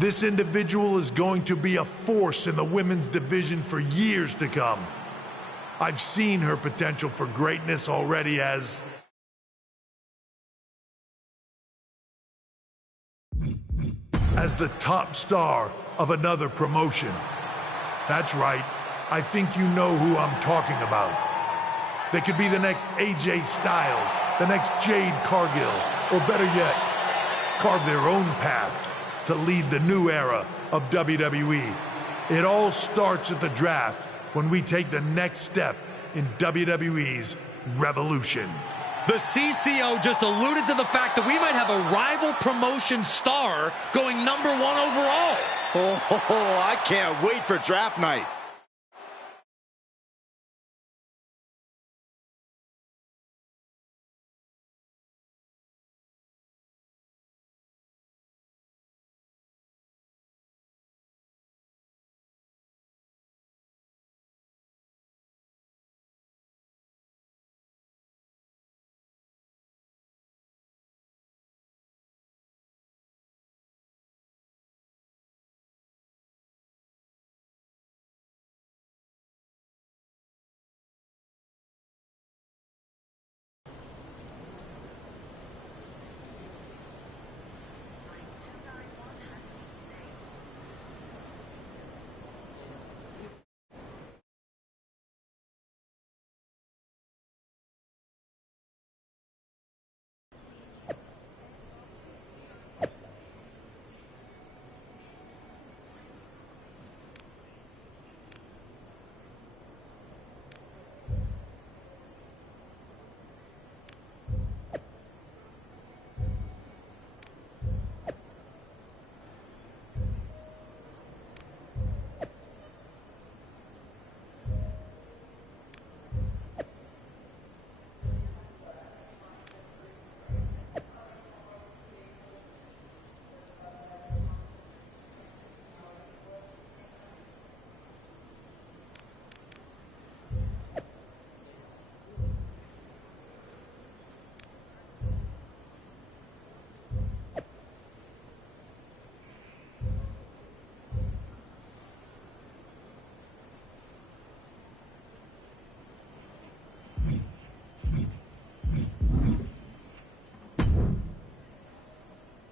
This individual is going to be a force in the women's division for years to come. I've seen her potential for greatness already as the top star of another promotion. That's right, I think you know who I'm talking about. They could be the next AJ Styles, the next Jade Cargill, or better yet, carve their own path to lead the new era of WWE. It all starts at the draft when we take the next step in WWE's revolution. The CCO just alluded to the fact that we might have a rival promotion star going #1 overall. Oh, I can't wait for draft night.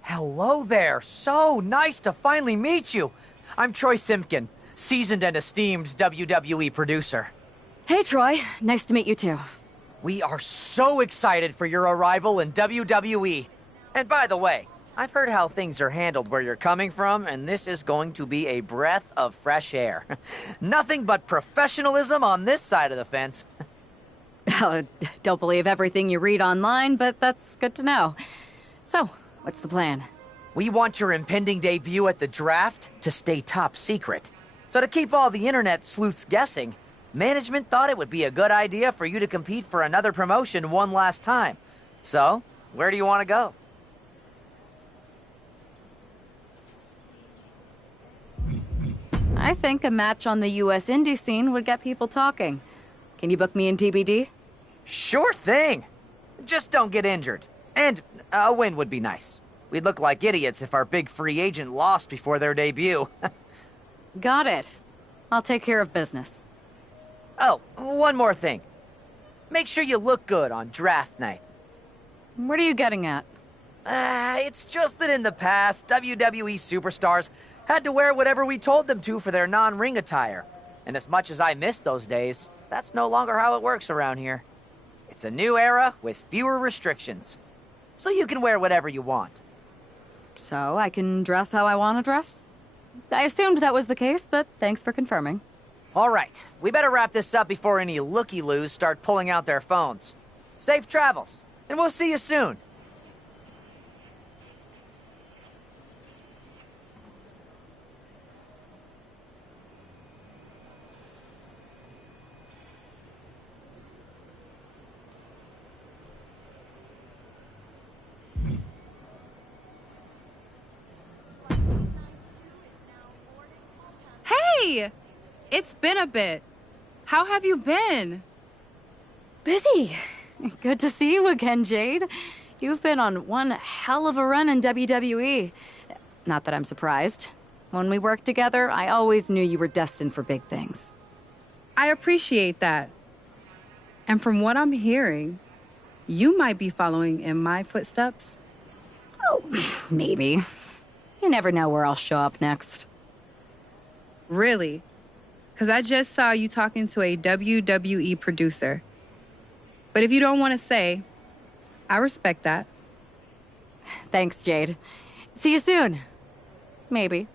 Hello there. So nice to finally meet you. I'm Troy Simpkin, seasoned and esteemed WWE producer. Hey, Troy. Nice to meet you, too. We are so excited for your arrival in WWE. And by the way, I've heard how things are handled where you're coming from, and this is going to be a breath of fresh air. Nothing but professionalism on this side of the fence. Don't believe everything you read online, but that's good to know. So, what's the plan? We want your impending debut at the draft to stay top secret. So to keep all the internet sleuths guessing, management thought it would be a good idea for you to compete for another promotion one last time. So, where do you want to go? I think a match on the US indie scene would get people talking. Can you book me in TBD? Sure thing! Just don't get injured. And a win would be nice. We'd look like idiots if our big free agent lost before their debut. Got it. I'll take care of business. Oh, one more thing. Make sure you look good on draft night. What are you getting at? It's just that in the past, WWE superstars had to wear whatever we told them to for their non-ring attire. And as much as I miss those days, that's no longer how it works around here. It's a new era with fewer restrictions. So you can wear whatever you want. So I can dress how I want to dress? I assumed that was the case, but thanks for confirming. All right, we better wrap this up before any looky-loos start pulling out their phones. Safe travels, and we'll see you soon. Hey! It's been a bit. How have you been? Busy. Good to see you again, Jade. You've been on one hell of a run in WWE. Not that I'm surprised. When we worked together, I always knew you were destined for big things. I appreciate that. And from what I'm hearing, you might be following in my footsteps. Oh, maybe. You never know where I'll show up next. Really? Because I just saw you talking to a WWE producer. But if you don't want to say, I respect that. Thanks, Jade. See you soon. Maybe.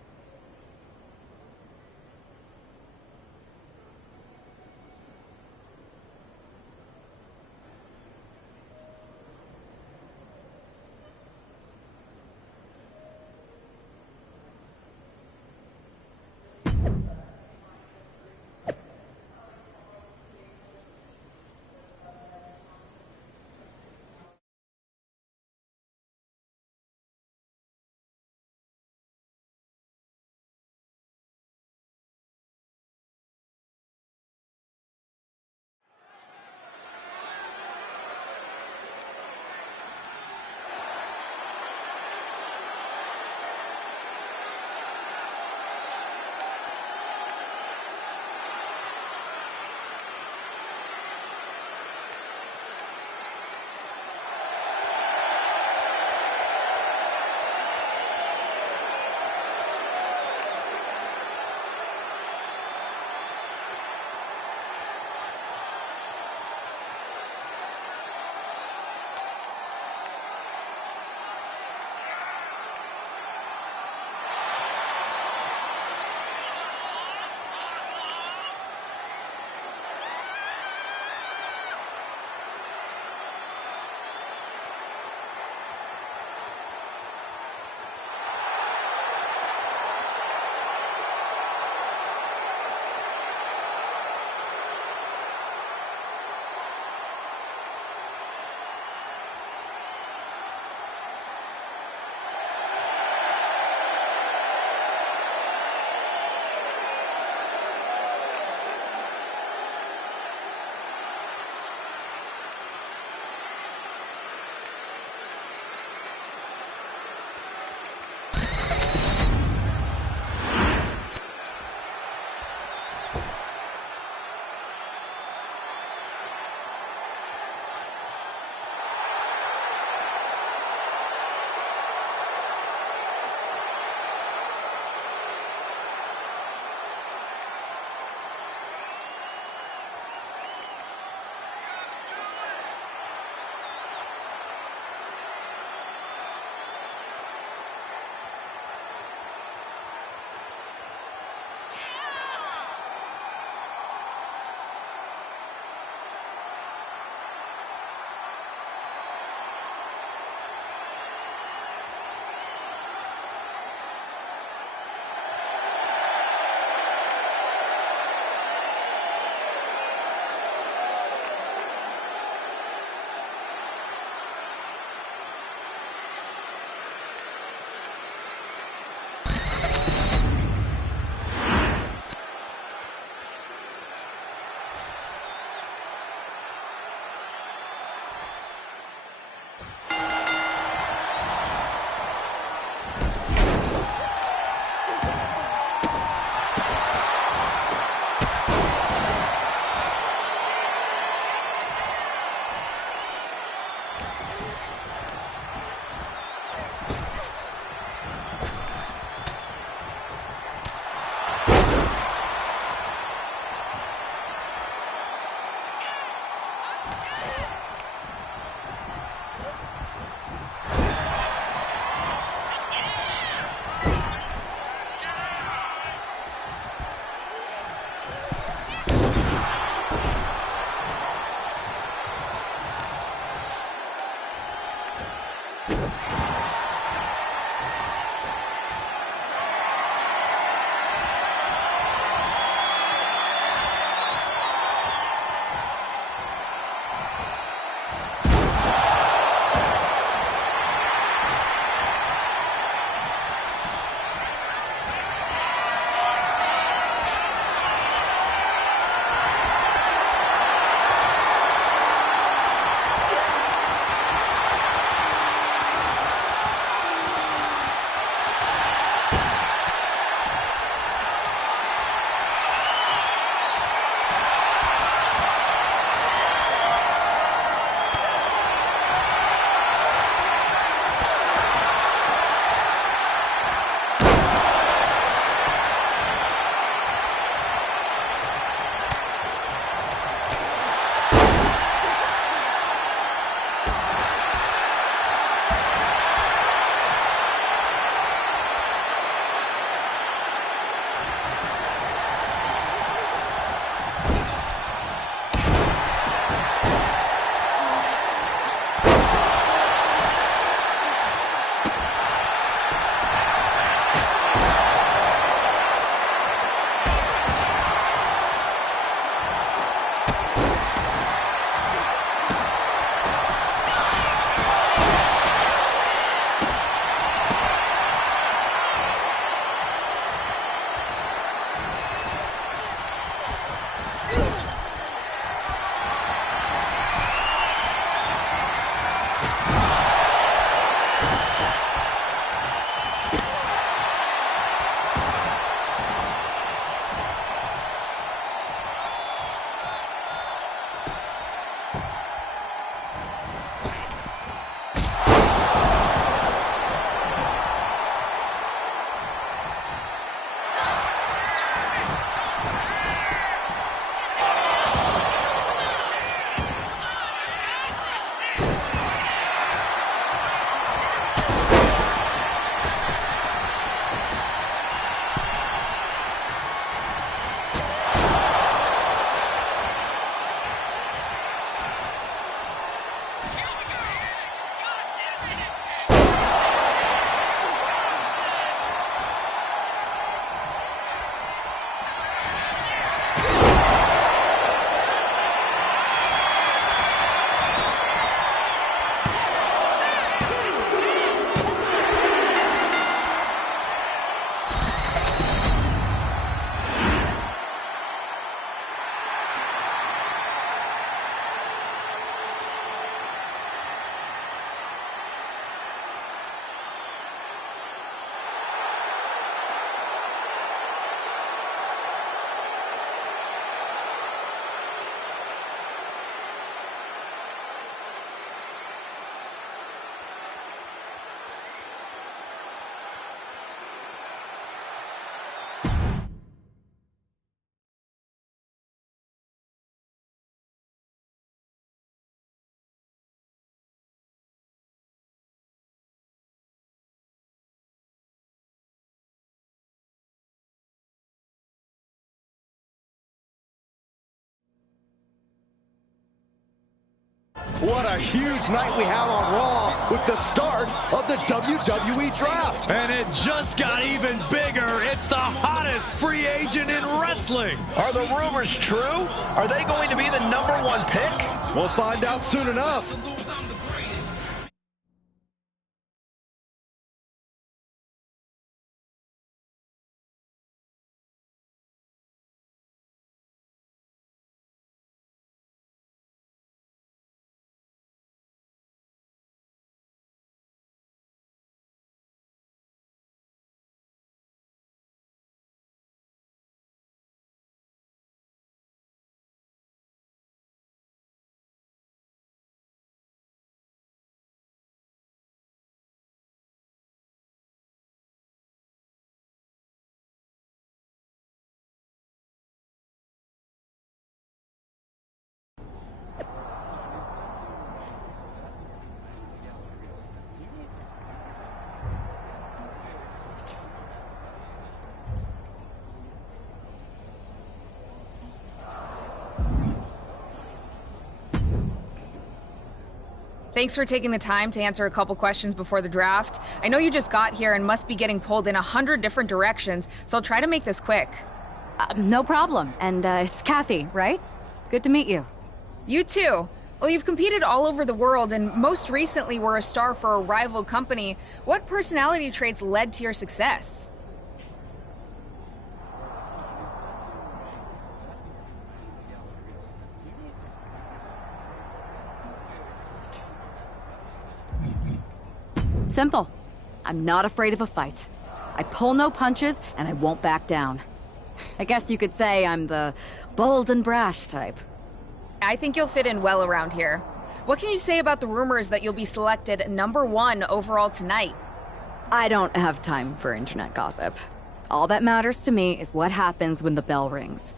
What a huge night we have on Raw with the start of the WWE Draft. And it just got even bigger. It's the hottest free agent in wrestling. Are the rumors true? Are they going to be the #1 pick? We'll find out soon enough. Thanks for taking the time to answer a couple questions before the draft. I know you just got here and must be getting pulled in 100 different directions, so I'll try to make this quick. No problem. And it's Kathy, right? Good to meet you. You too. Well, you've competed all over the world and most recently were a star for a rival company. What personality traits led to your success? Simple. I'm not afraid of a fight. I pull no punches, and I won't back down. I guess you could say I'm the bold and brash type. I think you'll fit in well around here. What can you say about the rumors that you'll be selected #1 overall tonight? I don't have time for internet gossip. All that matters to me is what happens when the bell rings.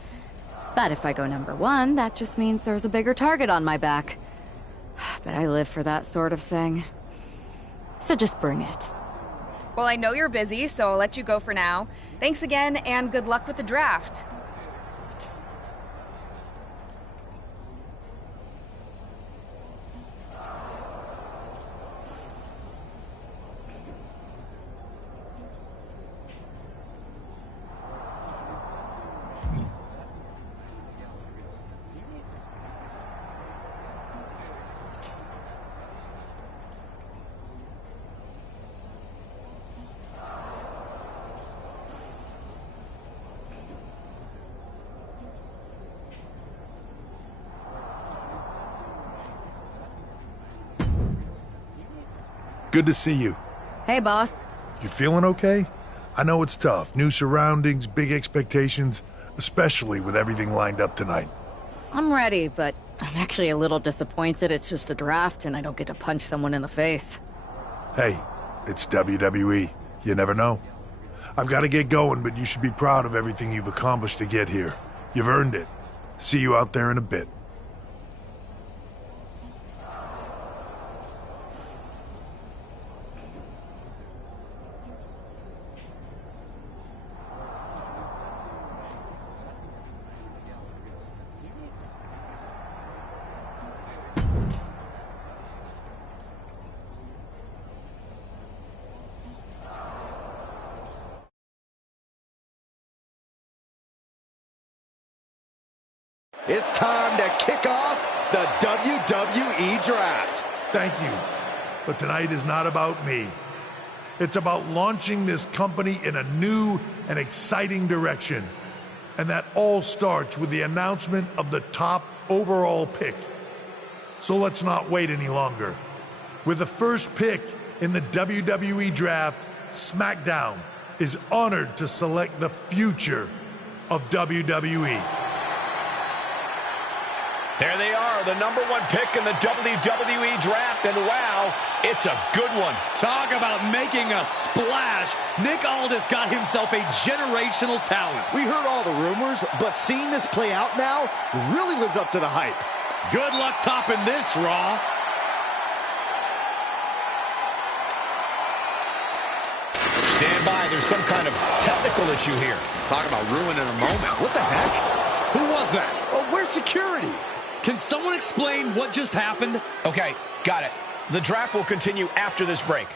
But if I go #1, that just means there's a bigger target on my back. But I live for that sort of thing. So just bring it. Well, I know you're busy, so I'll let you go for now. Thanks again, and good luck with the draft. Good to see you. Hey, boss. You feeling okay? I know it's tough. New surroundings, big expectations, especially with everything lined up tonight. I'm ready, but I'm actually a little disappointed it's just a draft and I don't get to punch someone in the face. Hey, it's WWE. You never know. I've got to get going, but you should be proud of everything you've accomplished to get here. You've earned it. See you out there in a bit. It's time to kick off the WWE Draft. Thank you. But tonight is not about me. It's about launching this company in a new and exciting direction. And that all starts with the announcement of the top overall pick. So let's not wait any longer. With the first pick in the WWE Draft, SmackDown is honored to select the future of WWE. There they are, the #1 pick in the WWE Draft, and wow, it's a good one. Talk about making a splash. Nick Aldis got himself a generational talent. We heard all the rumors, but seeing this play out now really lives up to the hype. Good luck topping this, Raw. Stand by, there's some kind of technical issue here. Talk about ruining a moment. What the heck? Who was that? Oh, where's security? Can someone explain what just happened? Okay, got it. The draft will continue after this break.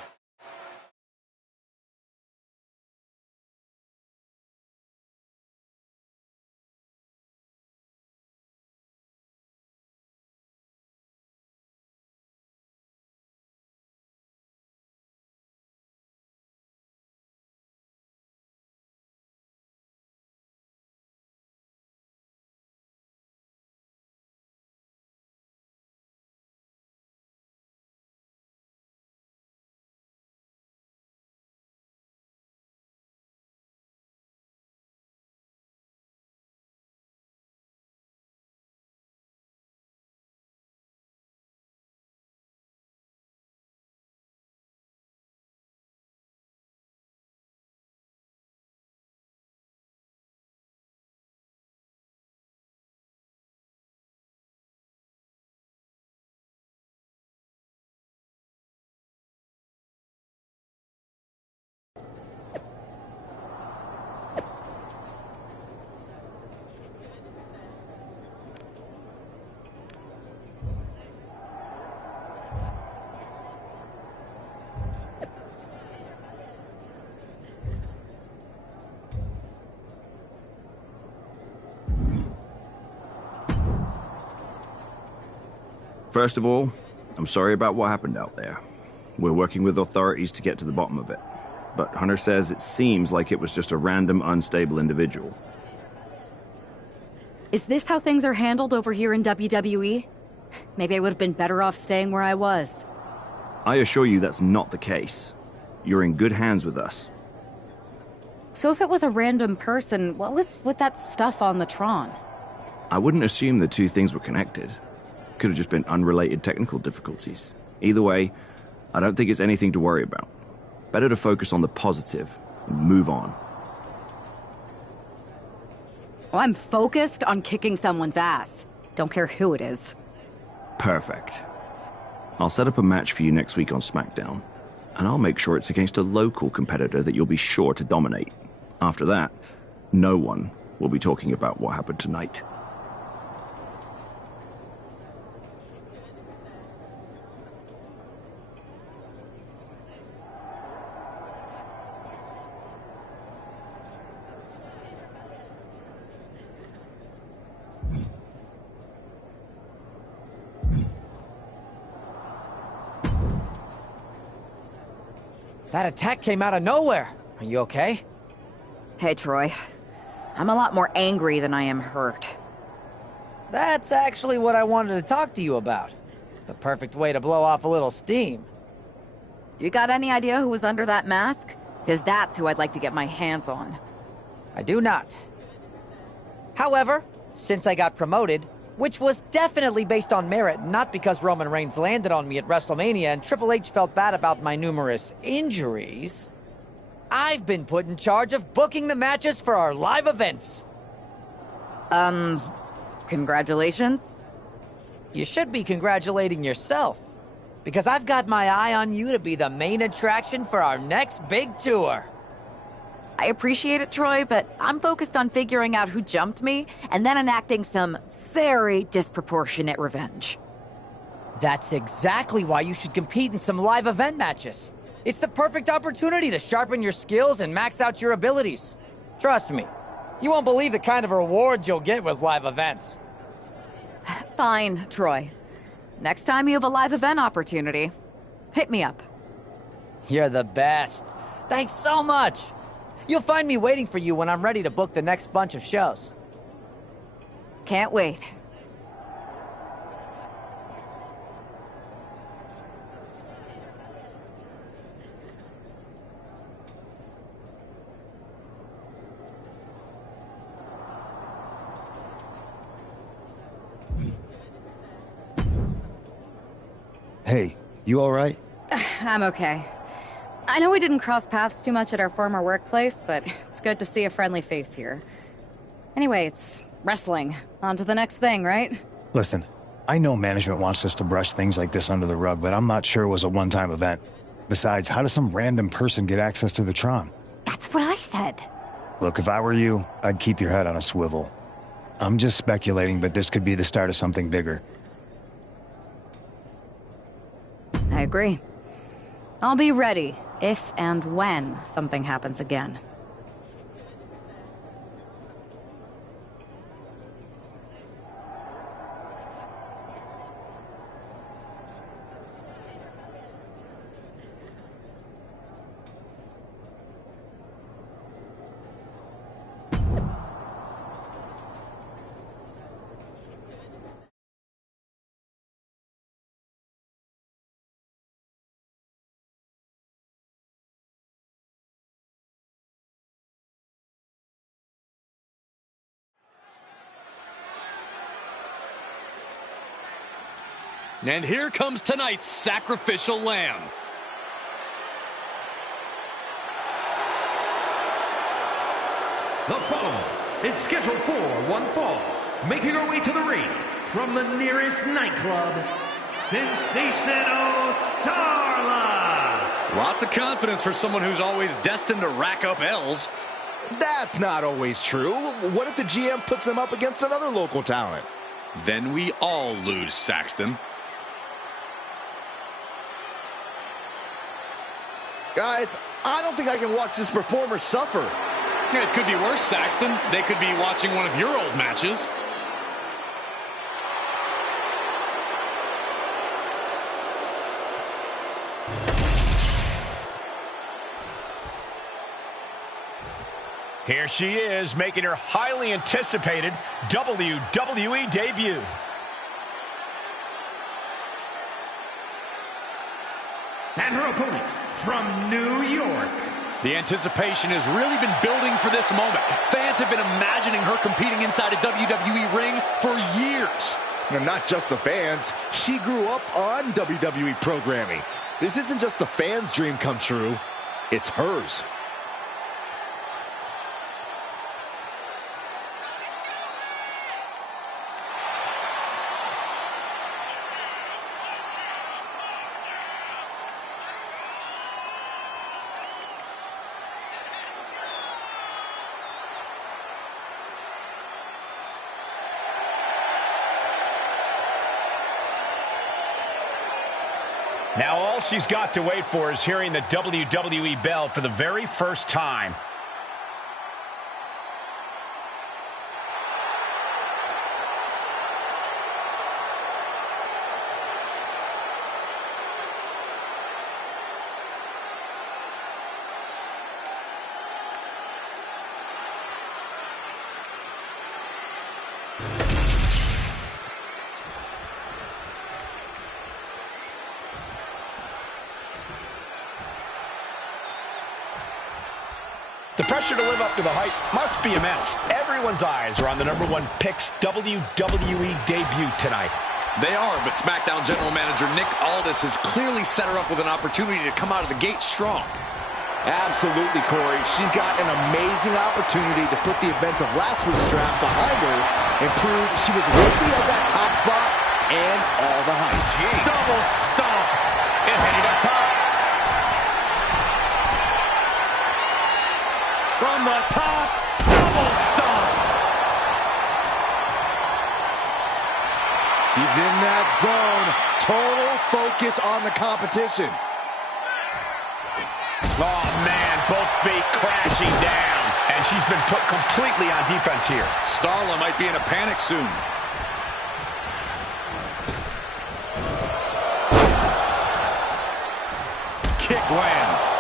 First of all, I'm sorry about what happened out there. We're working with authorities to get to the bottom of it. But Hunter says it seems like it was just a random, unstable individual. Is this how things are handled over here in WWE? Maybe I would have been better off staying where I was. I assure you that's not the case. You're in good hands with us. So if it was a random person, what was with that stuff on the Tron? I wouldn't assume the two things were connected. Could have just been unrelated technical difficulties. Either way, I don't think it's anything to worry about. Better to focus on the positive and move on. Well, I'm focused on kicking someone's ass. Don't care who it is. Perfect. I'll set up a match for you next week on SmackDown, and I'll make sure it's against a local competitor that you'll be sure to dominate. After that, no one will be talking about what happened tonight. That attack came out of nowhere. Are you okay? Hey, Troy. I'm a lot more angry than I am hurt. That's actually what I wanted to talk to you about. The perfect way to blow off a little steam. You got any idea who was under that mask? Because that's who I'd like to get my hands on. I do not. However, since I got promoted, which was definitely based on merit, not because Roman Reigns landed on me at WrestleMania and Triple H felt bad about my numerous injuries, I've been put in charge of booking the matches for our live events. Congratulations? You should be congratulating yourself, because I've got my eye on you to be the main attraction for our next big tour. I appreciate it, Troy, but I'm focused on figuring out who jumped me and then enacting some very disproportionate revenge. That's exactly why you should compete in some live event matches. It's the perfect opportunity to sharpen your skills and max out your abilities. Trust me, you won't believe the kind of rewards you'll get with live events. Fine, Troy. Next time you have a live event opportunity, hit me up. You're the best. Thanks so much. You'll find me waiting for you when I'm ready to book the next bunch of shows. Can't wait. Hey, you all right? I'm okay. I know we didn't cross paths too much at our former workplace, but it's good to see a friendly face here. Anyway, it's wrestling. On to the next thing, right? Listen, I know management wants us to brush things like this under the rug, but I'm not sure it was a one-time event. Besides, how does some random person get access to the Tron? That's what I said. Look, if I were you, I'd keep your head on a swivel. I'm just speculating, but this could be the start of something bigger. I agree. I'll be ready if and when something happens again. And here comes tonight's sacrificial lamb. The following is scheduled for one fall, making her way to the ring from the nearest nightclub, Sensational Starla. Lots of confidence for someone who's always destined to rack up L's. That's not always true. What if the GM puts them up against another local talent? Then we all lose, Saxton. Guys, I don't think I can watch this performer suffer. It could be worse, Saxton. They could be watching one of your old matches. Here she is, making her highly anticipated WWE debut. And her opponent from New York. The anticipation has really been building for this moment. Fans have been imagining her competing inside a WWE ring for years. And not just the fans. She grew up on WWE programming. This isn't just the fans' dream come true. It's hers. Now all she's got to wait for is hearing the WWE bell for the very first time. The pressure to live up to the hype must be immense. Everyone's eyes are on the #1 Picks WWE debut tonight. They are, but SmackDown General Manager Nick Aldis has clearly set her up with an opportunity to come out of the gate strong. Absolutely, Corey. She's got an amazing opportunity to put the events of last week's draft behind her and prove she was worthy of that top spot and all the hype. Double stomp. And heading up top. From the top, double stomp. She's in that zone. Total focus on the competition. Oh, man, both feet crashing down. And she's been put completely on defense here. Starla might be in a panic soon. Kick lands.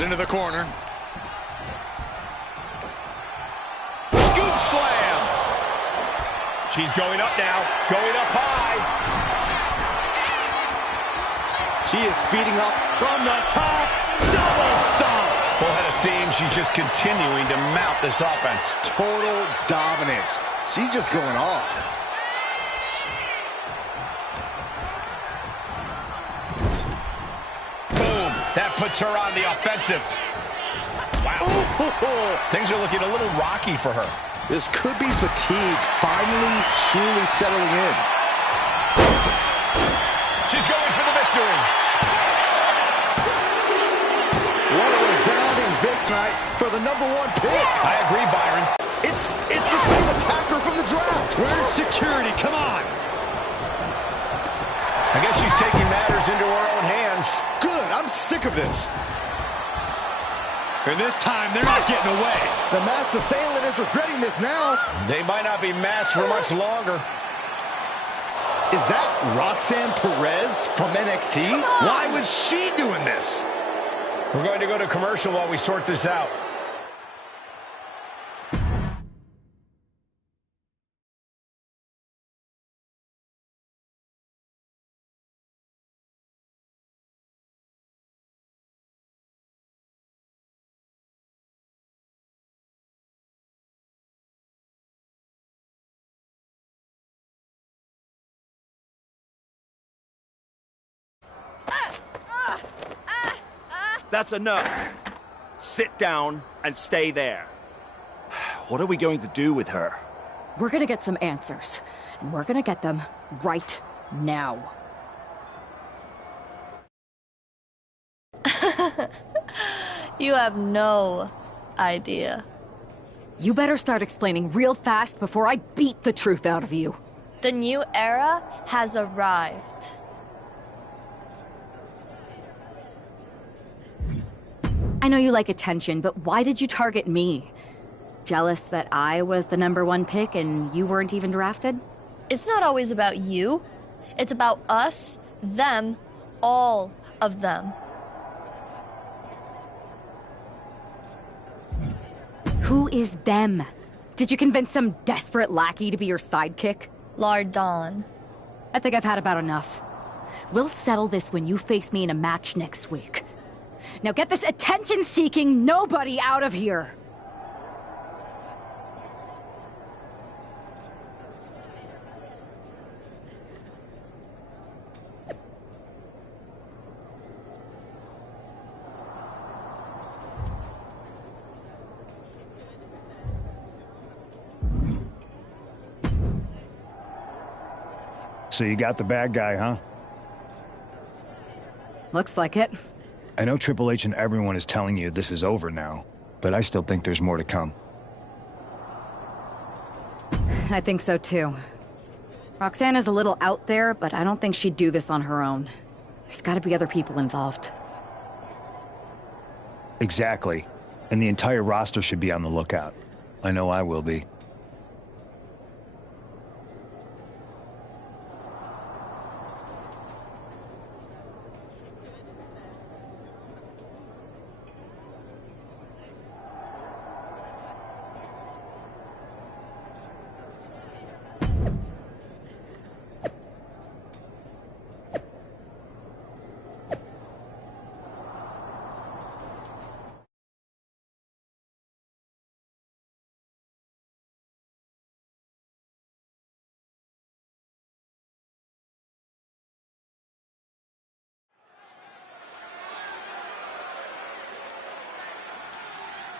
Into the corner. Scoop slam. She's going up now. Going up high. She is feeding up From the top. Double stomp. Full head of steam. She's just continuing to mount this offense. total dominance. She's just going off. That puts her on the offensive. Wow. Ooh. Things are looking a little rocky for her. This could be fatigue finally truly settling in. She's going for the victory. What a resounding victory for the #1 pick. I agree, Byron. It's the same attacker from the draft. Where's security? Come on. I guess she's taking matters into her own hands. Good. I'm sick of this. And this time, they're not getting away. The masked assailant is regretting this now. They might not be masked for much longer. Is that Roxanne Perez from NXT? Why was she doing this? We're going to go to commercial while we sort this out. That's enough. Sit down and stay there. What are we going to do with her? We're gonna get some answers, and we're gonna get them right now. You have no idea. You better start explaining real fast before I beat the truth out of you. The new era has arrived. I know you like attention, but why did you target me? Jealous that I was the #1 pick and you weren't even drafted? It's not always about you. It's about us, them, all of them. Who is them? Did you convince some desperate lackey to be your sidekick? Lardon. I think I've had about enough. We'll settle this when you face me in a match next week. Now get this attention-seeking nobody out of here! So you got the bad guy, huh? Looks like it. I know Triple H and everyone is telling you this is over now, but I still think there's more to come. I think so too. Roxanne is a little out there, but I don't think she'd do this on her own. There's gotta be other people involved. Exactly. And the entire roster should be on the lookout. I know I will be.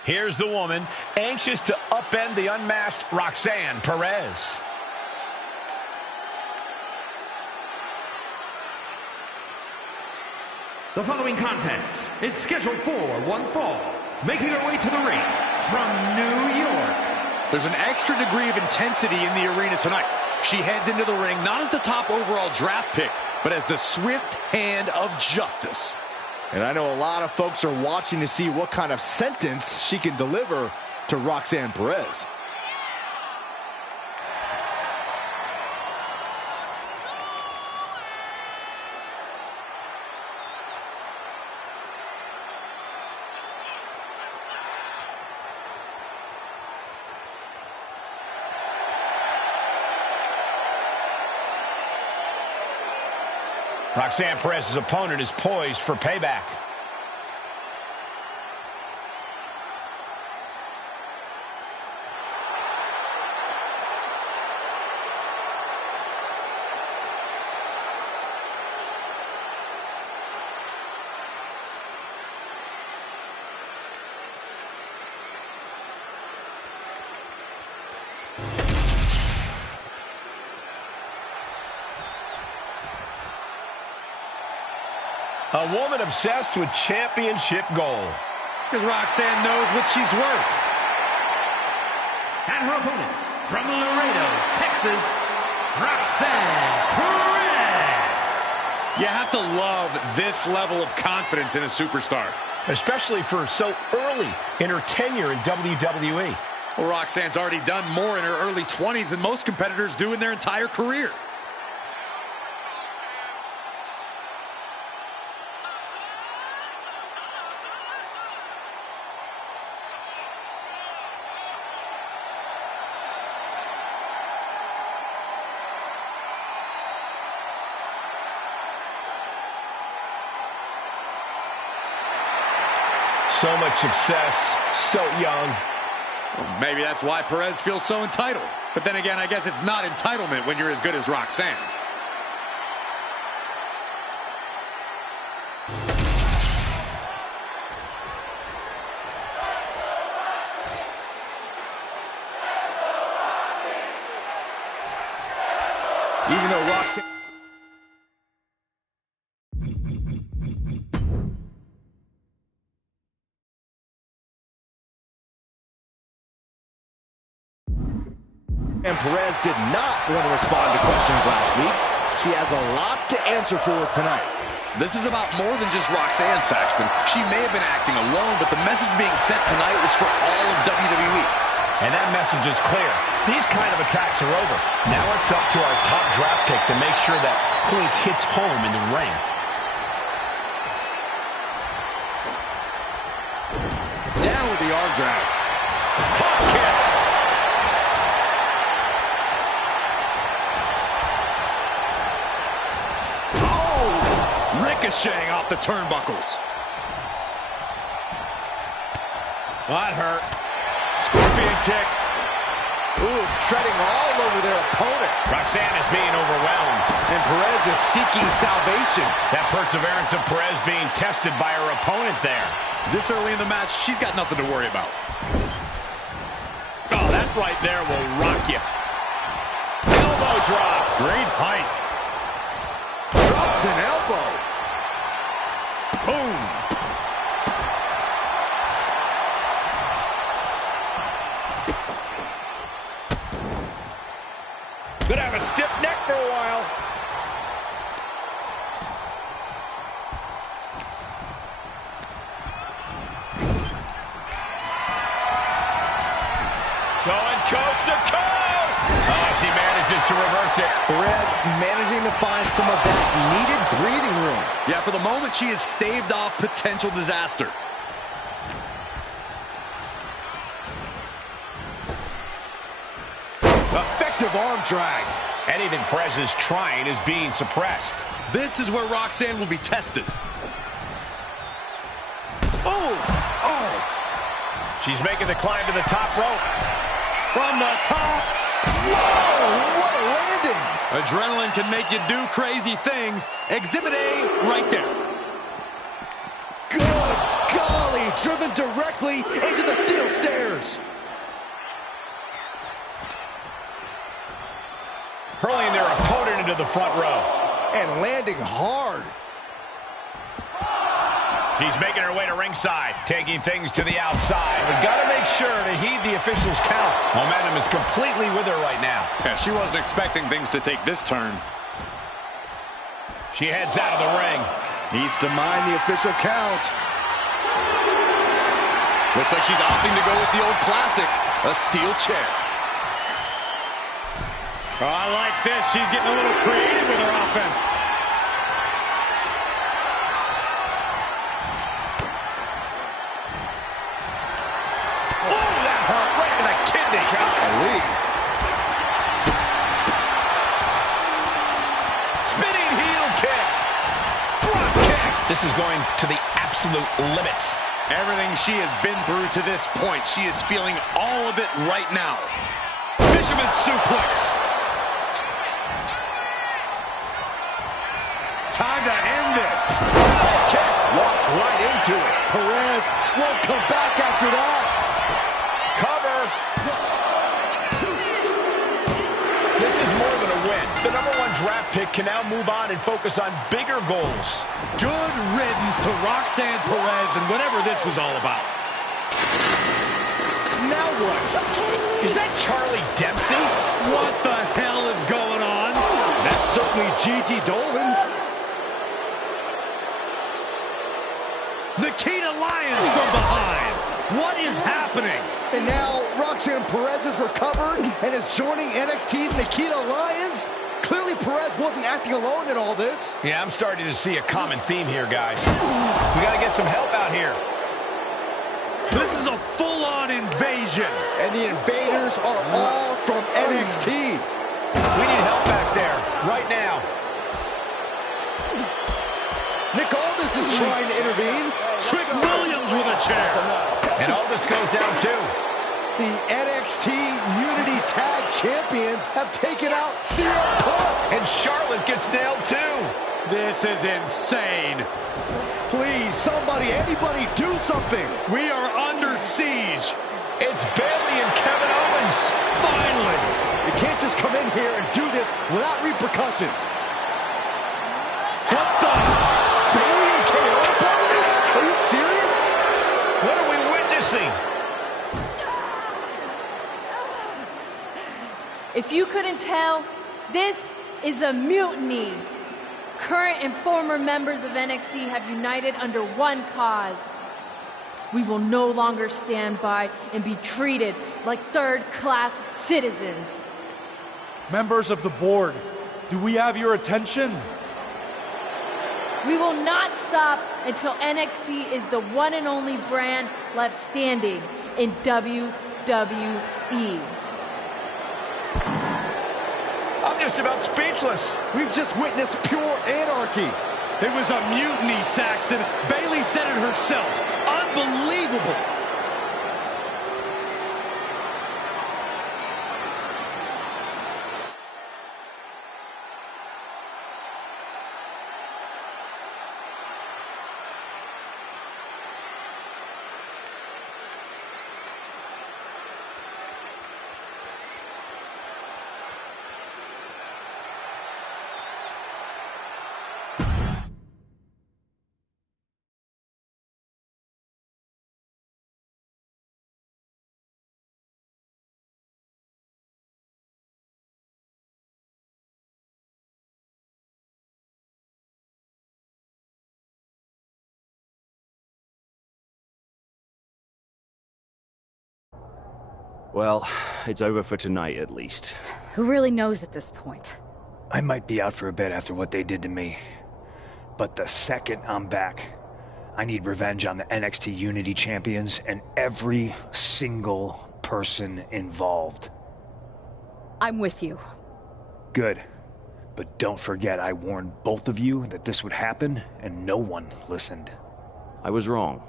Here's the woman, anxious to upend the unmasked Roxanne Perez. The following contest is scheduled for one fall. Making her way to the ring from New York. There's an extra degree of intensity in the arena tonight. She heads into the ring not as the top overall draft pick, but as the swift hand of justice. And I know a lot of folks are watching to see what kind of sentence she can deliver to Roxanne Perez. Roxanne Perez's opponent is poised for payback. A woman obsessed with championship gold. Because Roxanne knows what she's worth. And her opponent, from Laredo, Texas, Roxanne Perez. You have to love this level of confidence in a superstar. Especially for so early in her tenure in WWE. Well, Roxanne's already done more in her early 20s than most competitors do in their entire career. So much success, so young. Well, maybe that's why Perez feels so entitled. But then again, I guess it's not entitlement when you're as good as Roxanne. Even though Roxanne... And Perez did not want to respond to questions last week. She has a lot to answer for tonight. This is about more than just Roxanne, Saxton. She may have been acting alone, but the message being sent tonight is for all of WWE. And that message is clear. These kind of attacks are over. Now it's up to our top draft pick to make sure that point hits home in the ring. Down with the arm drag. Hot kick. Ricocheting off the turnbuckles. That hurt. Scorpion kick. Ooh, treading all over their opponent. Roxanne is being overwhelmed. And Perez is seeking salvation. That perseverance of Perez being tested by her opponent there. This early in the match, she's got nothing to worry about. Oh, that right there will rock you. Elbow drop. Great height. Drops an elbow. Boom. Could have a stiff neck for a while. Going coast to coast. Oh, she manages to reverse it. Perez managing to find some of that needed breathing room. Yeah, for the moment, she has staved off potential disaster. Effective arm drag. Anything Perez is trying is being suppressed. This is where Roxanne will be tested. Oh! Oh! She's making the climb to the top rope. From the top. Whoa! What a landing! Adrenaline can make you do crazy things. Exhibit A right there. Good golly! Driven directly into the steel stairs. Hurling their opponent into the front row. And landing hard. She's making her way to ringside, taking things to the outside, but got to make sure to heed the official's count. Momentum is completely with her right now. Yeah, she wasn't expecting things to take this turn. She heads out of the ring. Needs to mind the official count. Looks like she's opting to go with the old classic, a steel chair. Oh, I like this. She's getting a little creative with her offense. Oh, that hurt right in the kidney. Golly. Spinning heel kick. Drop kick. This is going to the absolute limits. Everything she has been through to this point, she is feeling all of it right now. Fisherman suplex. Time to end this. Kick. Walked right into it. Perez won't come back after that. Cover. This is more than a win. win. The #1 draft pick can now move on and focus on bigger goals. Good riddance to Roxanne Perez and whatever this was all about. Now what? Is that Charlie Dempsey? What the hell is going on? That's certainly Gigi Dolan. Nikita Lyons from behind. What is happening? And now Roxanne Perez is recovered and is joining NXT's Nikita Lyons. Clearly Perez wasn't acting alone in all this. Yeah, I'm starting to see a common theme here, guys. We got to get some help out here. This is a full-on invasion. And the invaders are all from NXT. We need help back there, right now. Nick Aldis is trying to intervene. Trick Williams with a chair. And Aldis goes down too. The NXT Unity Tag Champions have taken out CM Punk. And Charlotte gets nailed too. This is insane. Please, somebody, anybody, do something. We are under siege. It's Bayley and Kevin Owens. Finally. You can't just come in here and do this without repercussions. What the? Bayley and KO about this? Are you serious? What are we witnessing? If you couldn't tell, this is a mutiny. Current and former members of NXT have united under one cause. We will no longer stand by and be treated like third-class citizens. Members of the board, do we have your attention? We will not stop until NXT is the one and only brand left standing in WWE. I'm just about speechless. We've just witnessed pure anarchy. It was a mutiny, Saxton. Bayley said it herself. Unbelievable. Well, it's over for tonight at least. Who really knows at this point? I might be out for a bit after what they did to me. But the second I'm back, I need revenge on the NXT Unity Champions and every single person involved. I'm with you. Good. But don't forget I warned both of you that this would happen, and no one listened. I was wrong.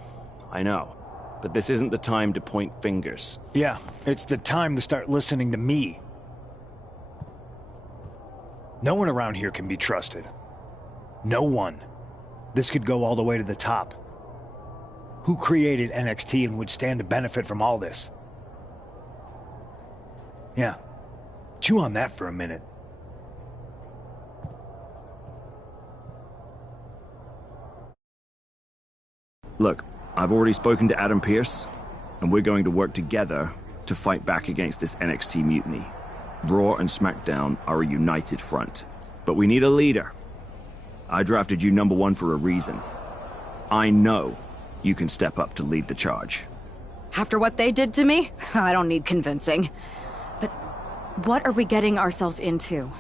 I know. But this isn't the time to point fingers. Yeah, it's the time to start listening to me. No one around here can be trusted. No one. This could go all the way to the top. Who created NXT and would stand to benefit from all this? Yeah. Chew on that for a minute. Look, I've already spoken to Adam Pearce, and we're going to work together to fight back against this NXT mutiny. Raw and SmackDown are a united front. But we need a leader. I drafted you #1 for a reason. I know you can step up to lead the charge. After what they did to me, I don't need convincing. But what are we getting ourselves into?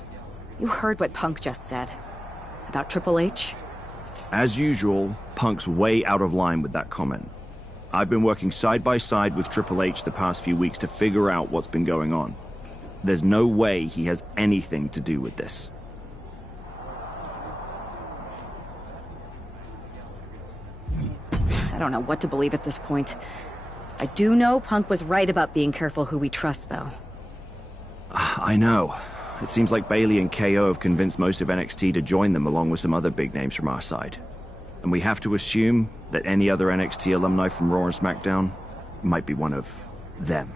You heard what Punk just said. About Triple H? As usual, Punk's way out of line with that comment. I've been working side by side with Triple H the past few weeks to figure out what's been going on. There's no way he has anything to do with this. I don't know what to believe at this point. I do know Punk was right about being careful who we trust, though. I know. It seems like Bayley and KO have convinced most of NXT to join them along with some other big names from our side. And we have to assume that any other NXT alumni from Raw and SmackDown might be one of them.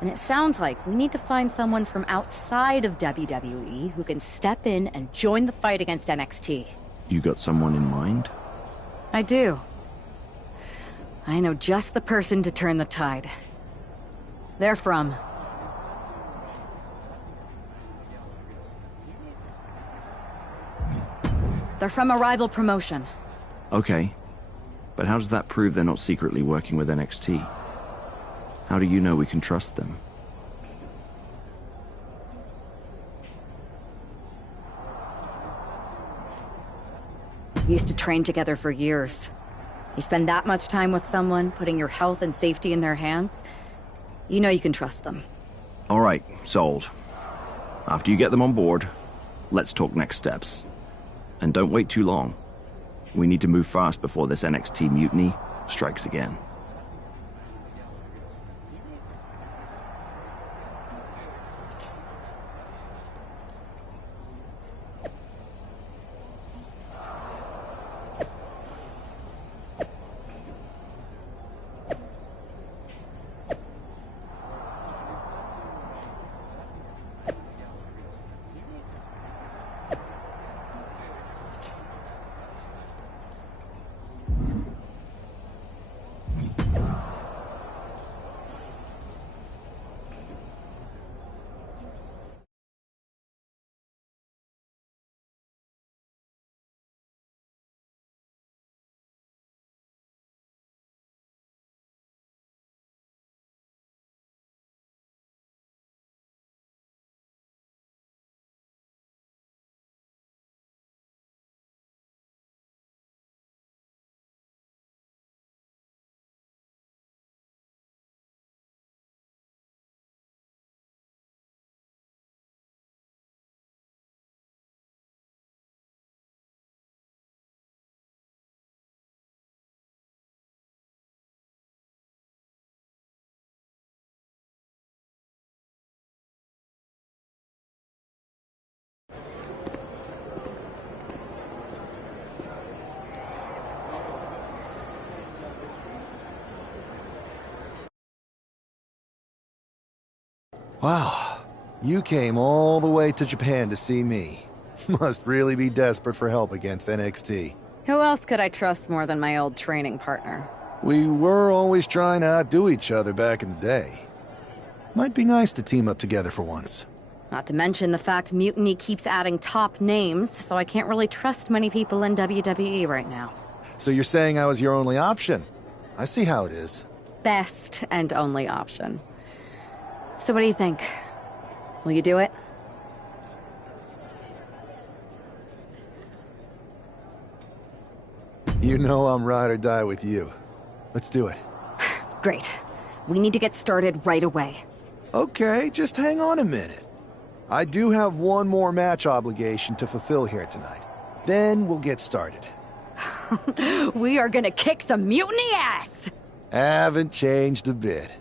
And it sounds like we need to find someone from outside of WWE who can step in and join the fight against NXT. You got someone in mind? I do. I know just the person to turn the tide. They're from... They're from a rival promotion. Okay. But how does that prove they're not secretly working with NXT? How do you know we can trust them? We used to train together for years. You spend that much time with someone, putting your health and safety in their hands, you know you can trust them. All right, sold. After you get them on board, let's talk next steps. And don't wait too long. We need to move fast before this NXT mutiny strikes again. Wow, you came all the way to Japan to see me. Must really be desperate for help against NXT. Who else could I trust more than my old training partner? We were always trying to outdo each other back in the day. Might be nice to team up together for once. Not to mention the fact Mutiny keeps adding top names, so I can't really trust many people in WWE right now. So you're saying I was your only option? I see how it is. Best and only option. So what do you think? Will you do it? You know I'm ride or die with you. Let's do it. Great. We need to get started right away. Okay, just hang on a minute. I do have one more match obligation to fulfill here tonight. Then we'll get started. We are gonna kick some mutiny ass! Haven't changed a bit.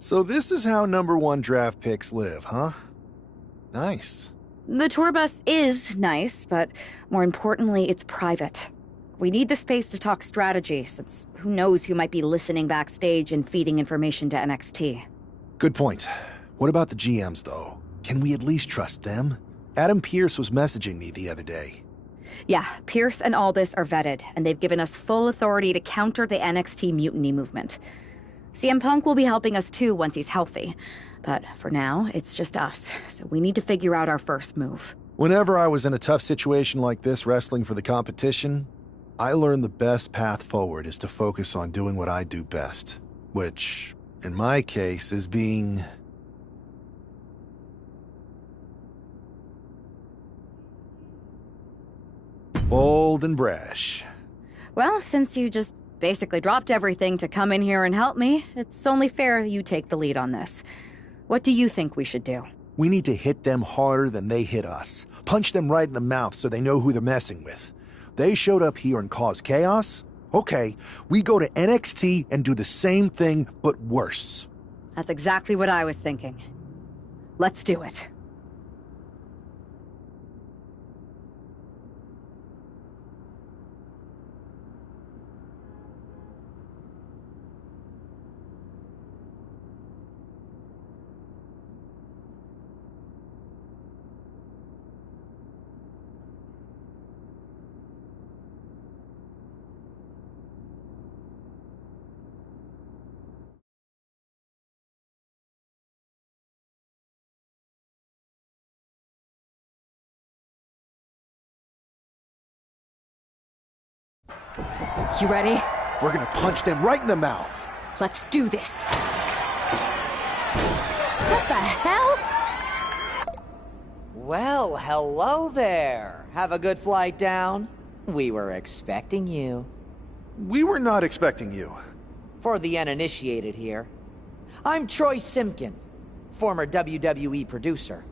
So this is how #1 draft picks live, huh? Nice. The tour bus is nice, but more importantly, it's private. We need the space to talk strategy, since who knows who might be listening backstage and feeding information to NXT. Good point. What about the GMs, though? Can we at least trust them? Adam Pearce was messaging me the other day. Yeah, Pierce and Aldis are vetted, and they've given us full authority to counter the NXT mutiny movement. CM Punk will be helping us too once he's healthy. But for now, it's just us, so we need to figure out our first move. Whenever I was in a tough situation like this wrestling for the competition, I learned the best path forward is to focus on doing what I do best. Which, in my case, is being... bold and brash. Well, since you just basically dropped everything to come in here and help me, it's only fair you take the lead on this. What do you think we should do? We need to hit them harder than they hit us. Punch them right in the mouth so they know who they're messing with. They showed up here and caused chaos? Okay, we go to NXT and do the same thing, but worse. That's exactly what I was thinking. Let's do it. You ready? We're gonna punch them right in the mouth. Let's do this. What the hell? Well, hello there. Have a good flight down. We were expecting you. We were not expecting you. For the uninitiated here, I'm Troy Simkin, former WWE producer,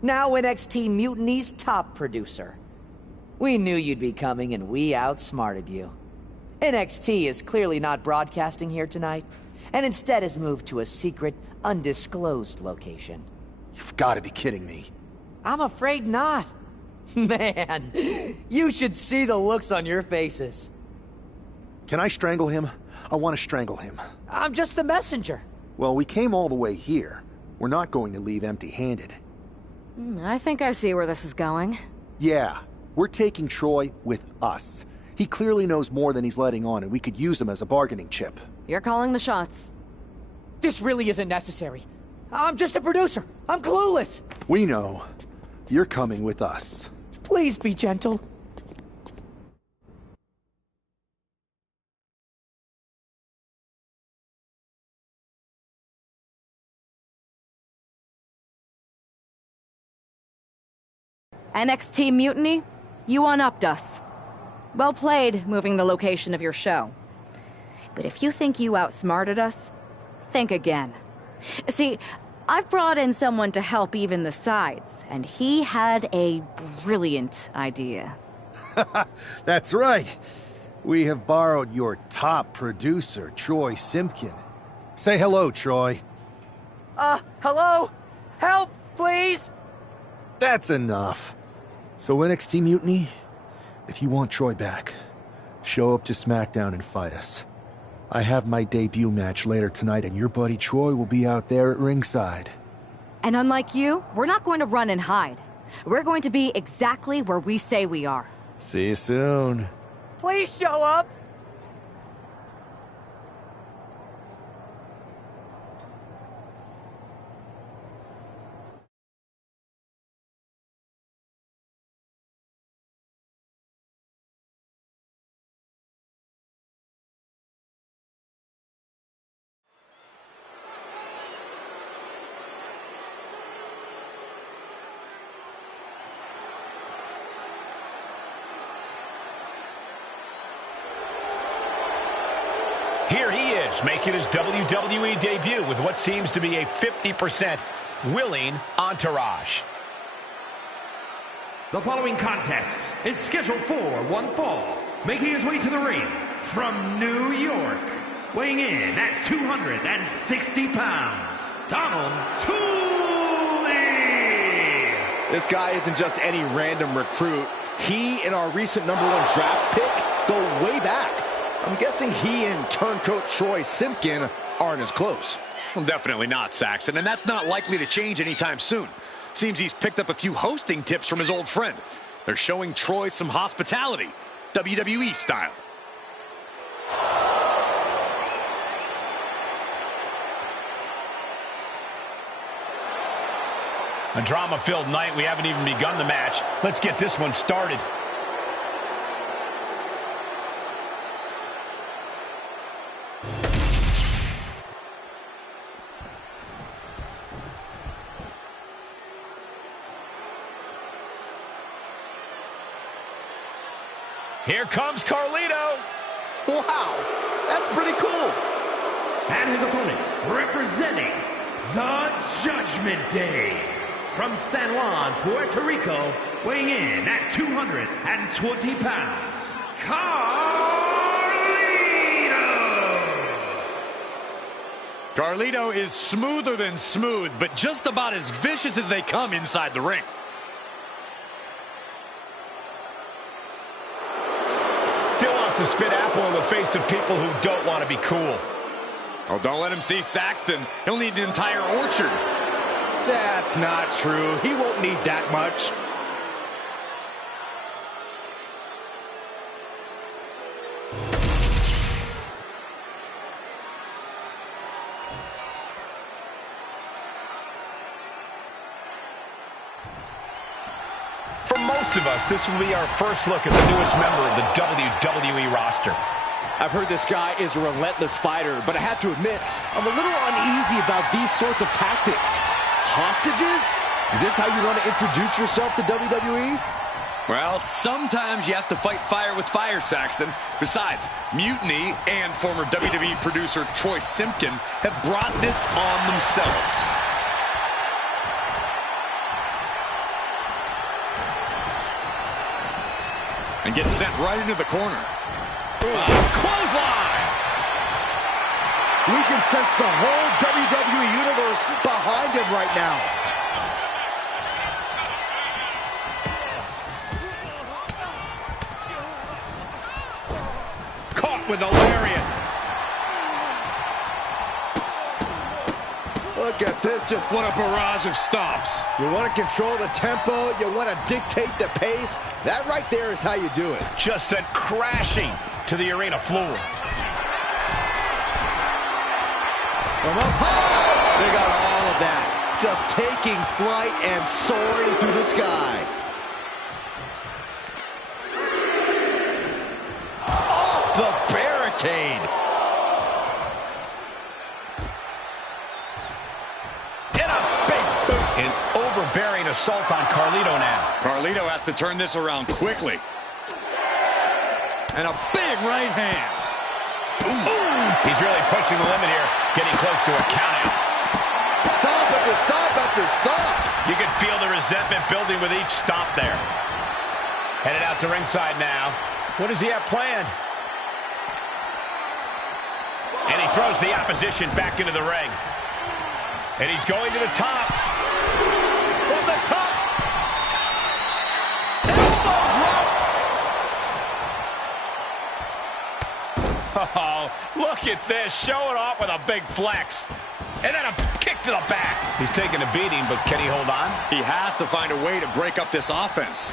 now NXT Mutiny's top producer. We knew you'd be coming and we outsmarted you. NXT is clearly not broadcasting here tonight, and instead has moved to a secret, undisclosed location. You've got to be kidding me. I'm afraid not. Man, you should see the looks on your faces. Can I strangle him? I want to strangle him. I'm just the messenger. Well, we came all the way here. We're not going to leave empty-handed. I think I see where this is going. Yeah, we're taking Troy with us. He clearly knows more than he's letting on, and we could use him as a bargaining chip. You're calling the shots. This really isn't necessary. I'm just a producer. I'm clueless. We know. You're coming with us. Please be gentle. NXT Mutiny, you one-upped us. Well played, moving the location of your show. But if you think you outsmarted us, think again. See, I've brought in someone to help even the sides, and he had a brilliant idea. That's right. We have borrowed your top producer, Troy Simpkin. Say hello, Troy. Hello? Help, please? That's enough. So NXT Mutiny, if you want Troy back, show up to SmackDown and fight us. I have my debut match later tonight, and your buddy Troy will be out there at ringside. And unlike you, we're not going to run and hide. We're going to be exactly where we say we are. See you soon. Please show up. Here he is, making his WWE debut with what seems to be a 50% willing entourage. The following contest is scheduled for one fall, making his way to the ring from New York, weighing in at 260 pounds, Donald Tooley. This guy isn't just any random recruit. He and our recent #1 draft pick go way back. I'm guessing he and turncoat Troy Simpkin aren't as close. Well, definitely not, Saxton, and that's not likely to change anytime soon. Seems he's picked up a few hosting tips from his old friend. They're showing Troy some hospitality, WWE style. A drama-filled night. We haven't even begun the match. Let's get this one started. Here comes Carlito. Wow, that's pretty cool. And his opponent, representing the Judgment Day, from San Juan, Puerto Rico, weighing in at 220 pounds, Carlito! Carlito is smoother than smooth, but just about as vicious as they come inside the ring. Still wants to spit apple in the face of people who don't want to be cool. Oh, don't let him see Saxton. He'll need an entire orchard. That's not true. He won't need that much. For most of us, this will be our first look at the newest member of the WWE roster. I've heard this guy is a relentless fighter, but I have to admit, I'm a little uneasy about these sorts of tactics. Hostages? Is this how you want to introduce yourself to WWE? Well, sometimes you have to fight fire with fire, Saxton. Besides, Mutiny and former WWE producer Troy Simpkin have brought this on themselves. And gets sent right into the corner. Clothesline! We can sense the whole WWE universe behind him right now. Caught with a lariat. Look at this, just What a barrage of stomps. you want to control the tempo, you want to dictate the pace. That right there is how you do it. Just sent crashing to the arena floor. From up high, they got all of that. Just taking flight and soaring through the sky. Off the barricade. In a big boot. An overbearing assault on Carlito now. Carlito has to turn this around quickly. And a big right hand. Ooh. He's really pushing the limit here, getting close to a countout. Stomp after stomp after stomp. You can feel the resentment building with each stomp there. Headed out to ringside now. What does he have planned? And he throws the opposition back into the ring. And he's going to the top. From the top. Elbow drop. Oh, look at this. Showing off with a big flex. And then a kick to the back. He's taking a beating, but can he hold on? He has to find a way to break up this offense.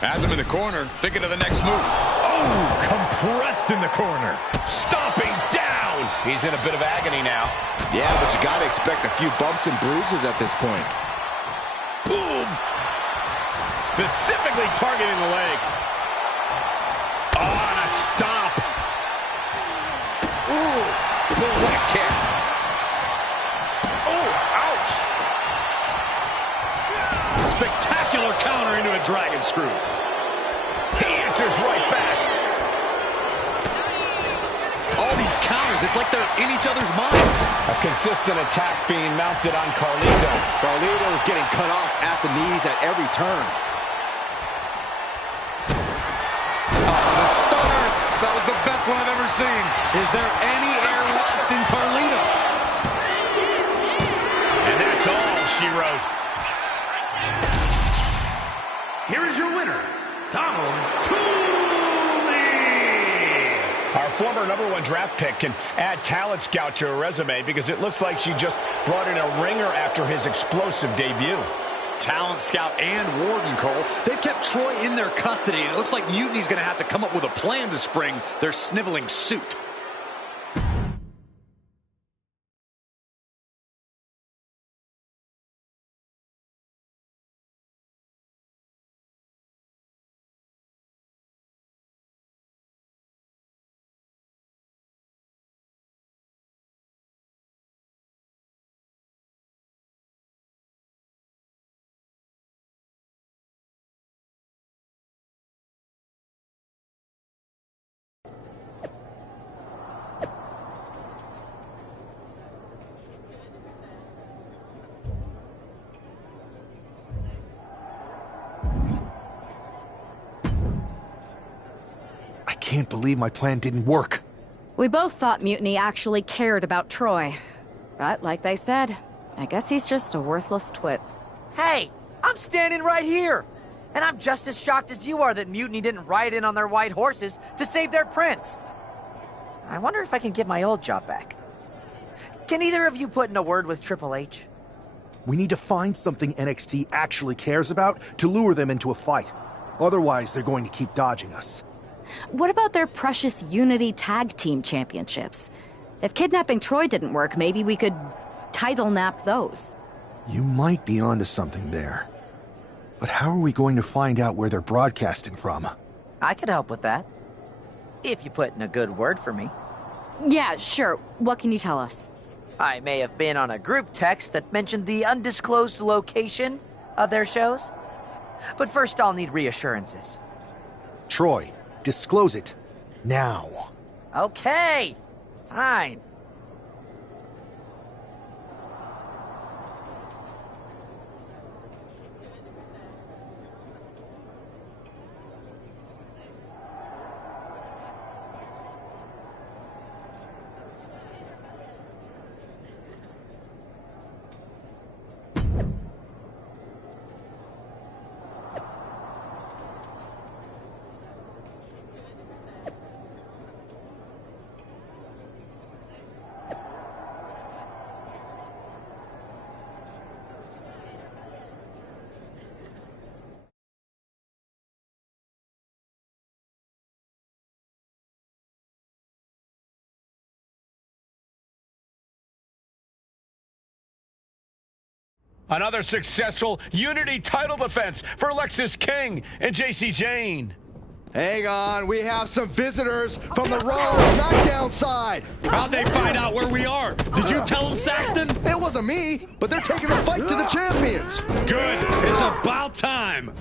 Has him in the corner, thinking of the next move. Oh, compressed in the corner. Stomping down. He's in a bit of agony now. Yeah, but you got to expect a few bumps and bruises at this point. Boom. Specifically targeting the leg. Oh, and a stomp. Ooh. Boom, what a kick. Oh, ouch. Spectacular counter into a dragon screw. He answers right back. All these counters, it's like they're in each other's minds. A consistent attack being mounted on Carlito. Carlito is getting cut off at the knees at every turn. Oh, the stunner. That was the best one I've ever seeing. Is there any air left in Carlito? And that's all she wrote. Here is your winner, Donald Our former #1 draft pick can add talent scout to her resume because it looks like she just brought in a ringer after his explosive debut. Talent scout and Warden, Cole. They've kept Troy in their custody, and it looks like Mutiny's going to have to come up with a plan to spring their sniveling suit. I can't believe my plan didn't work. We both thought Mutiny actually cared about Troy. But like they said, I guess he's just a worthless twit. Hey, I'm standing right here. And I'm just as shocked as you are that Mutiny didn't ride in on their white horses to save their prince. I wonder if I can get my old job back. Can either of you put in a word with Triple H? We need to find something NXT actually cares about to lure them into a fight. Otherwise, they're going to keep dodging us. What about their precious Unity Tag Team Championships? If kidnapping Troy didn't work, maybe we could title nap those. You might be onto something there. But how are we going to find out where they're broadcasting from? I could help with that. If you put in a good word for me. Yeah, sure. What can you tell us? I may have been on a group text that mentioned the undisclosed location of their shows. But first I'll need reassurances. Troy, disclose it. Now. Okay. Fine. Another successful Unity title defense for Lexis King and JC Jane. Hang on, we have some visitors from the Raw SmackDown side. How'd they find out where we are? Did you tell them, Saxton? It wasn't me, but they're taking the fight to the champions. Good. It's about time.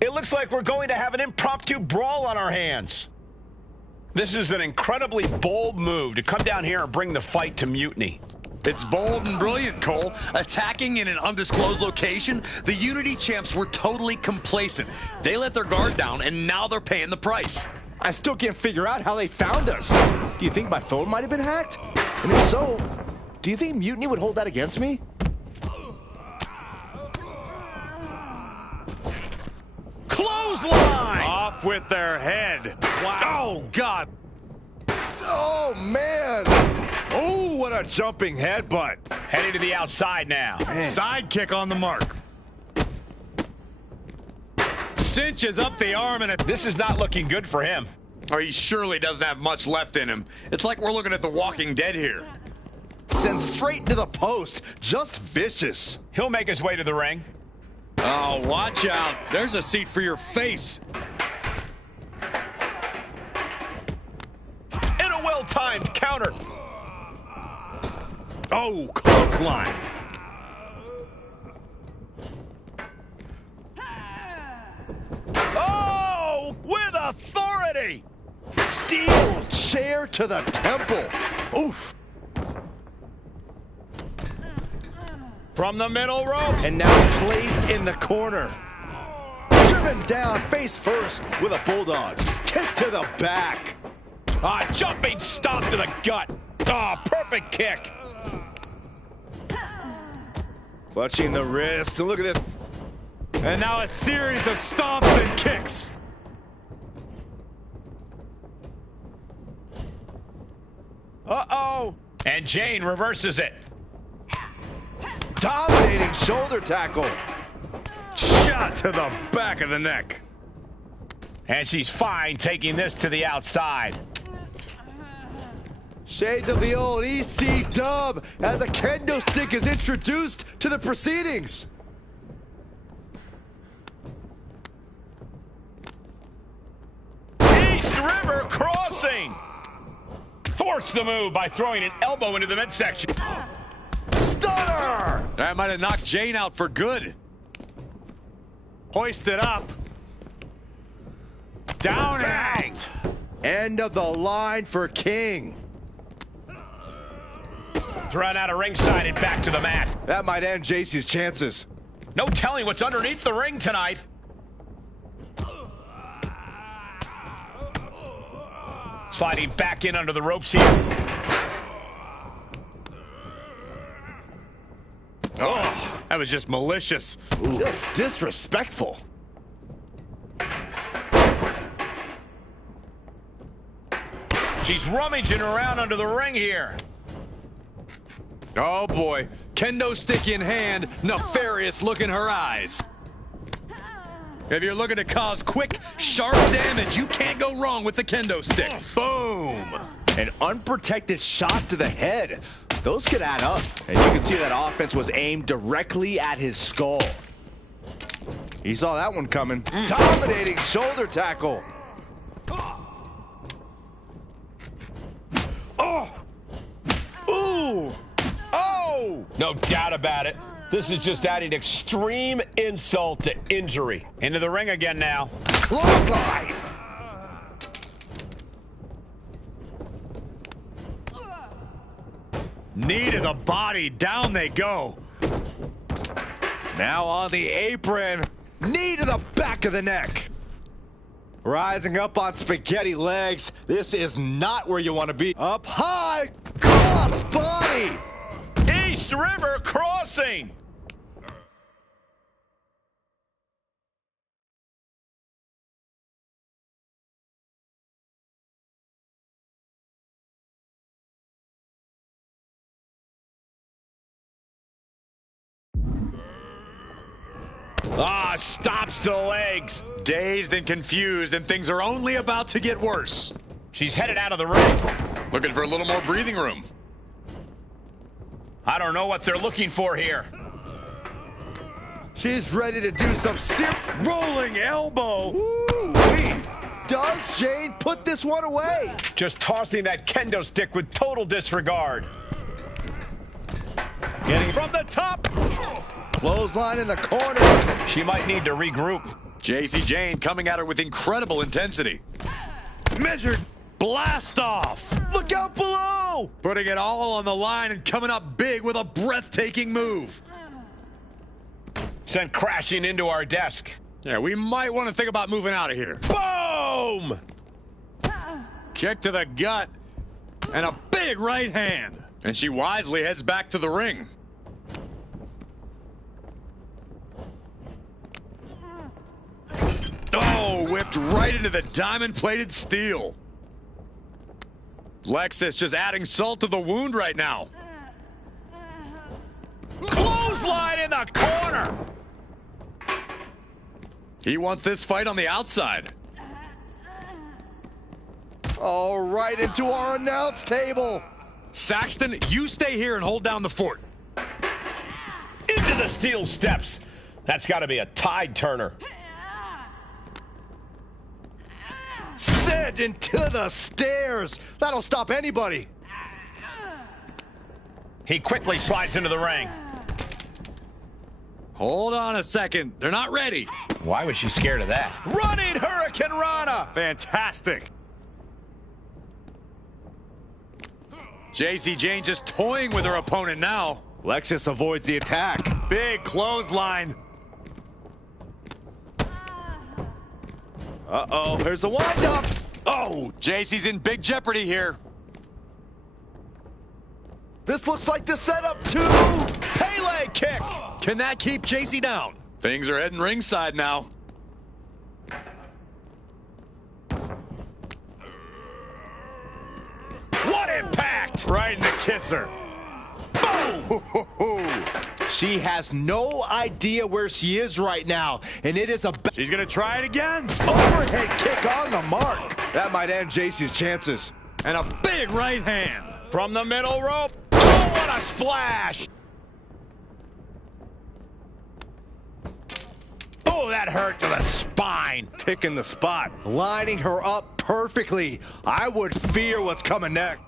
It looks like we're going to have an impromptu brawl on our hands. This is an incredibly bold move to come down here and bring the fight to Mutiny. It's bold and brilliant, Cole. Attacking in an undisclosed location, the Unity champs were totally complacent. They let their guard down, and now they're paying the price. I still can't figure out how they found us. Do you think my phone might have been hacked? And if so, do you think Mutiny would hold that against me? Clothesline! Off with their head. Wow. Oh, God. Oh, man. Oh, what a jumping headbutt. Heading to the outside now. Sidekick on the mark. Cinches up the arm, and this is not looking good for him. Or he surely doesn't have much left in him. It's like we're looking at The Walking Dead here. Sent straight into the post. Just vicious. He'll make his way to the ring. Oh, watch out. There's a seat for your face. And a well-timed counter. Oh, clothesline. Oh, with authority. Steel chair to the temple. Oof. From the middle rope. And now placed in the corner. Driven down face first with a bulldog. Kick to the back. Jumping stomp to the gut. Perfect kick. Clutching the wrist. And look at this. And now a series of stomps and kicks. Uh-oh. And Jane reverses it. Dominating shoulder tackle. Shot to the back of the neck. And she's fine taking this to the outside. Shades of the old EC dub as a kendo stick is introduced to the proceedings. East River crossing. Thwarts the move by throwing an elbow into the midsection. Stunner! That might have knocked Jane out for good. Hoist it up. Down and out. End of the line for King. Thrown out of ringside and back to the mat. That might end JC's chances. No telling what's underneath the ring tonight. Sliding back in under the ropes here. Oh, that was just malicious. Just disrespectful. She's rummaging around under the ring here. Oh boy, kendo stick in hand, nefarious look in her eyes. If you're looking to cause quick, sharp damage, you can't go wrong with the kendo stick. Boom! An unprotected shot to the head. Those could add up. And you can see that offense was aimed directly at his skull. He saw that one coming. Dominating shoulder tackle. Oh! Ooh! Oh! No doubt about it. This is just adding extreme insult to injury. Into the ring again now. Clothesline! Knee to the body, down they go. Now on the apron. Knee to the back of the neck. Rising up on spaghetti legs. This is not where you want to be. Up high, cross body. East River crossing. Stops to the legs. Dazed and confused, and things are only about to get worse. She's headed out of the ring. Looking for a little more breathing room. I don't know what they're looking for here. She's ready to do some rolling elbow. Woo-wee. Does Jane put this one away? Just tossing that kendo stick with total disregard. Getting from the top. Clothesline in the corner. She might need to regroup. JC Jane coming at her with incredible intensity. Measured blast off. Look out below. Putting it all on the line and coming up big with a breathtaking move. Sent crashing into our desk. Yeah, we might want to think about moving out of here. Boom! Kick to the gut and a big right hand. And she wisely heads back to the ring. Oh, whipped right into the diamond-plated steel. Lexus just adding salt to the wound right now. Clothesline in the corner. He wants this fight on the outside. Oh, right into our announce table. Saxton, you stay here and hold down the fort. Into the steel steps. That's got to be a tide turner. Sent into the stairs. That'll stop anybody. He quickly slides into the ring. Hold on a second. They're not ready. Why was she scared of that? Running Hurricane Rana. Fantastic. JC Jane just toying with her opponent now. Lexus avoids the attack. Big clothesline. Uh-oh, here's the wind-up. Oh, JC's in big jeopardy here. This looks like the setup to Pele kick. Can that keep JC down? Things are heading ringside now. What impact! Right in the kisser. Boom! She has no idea where she is right now, and it is a... She's gonna try it again. Overhead kick on the mark. That might end JC's chances. And a big right hand. From the middle rope. Oh, what a splash! Oh, that hurt to the spine. Picking the spot. Lining her up perfectly. I would fear what's coming next.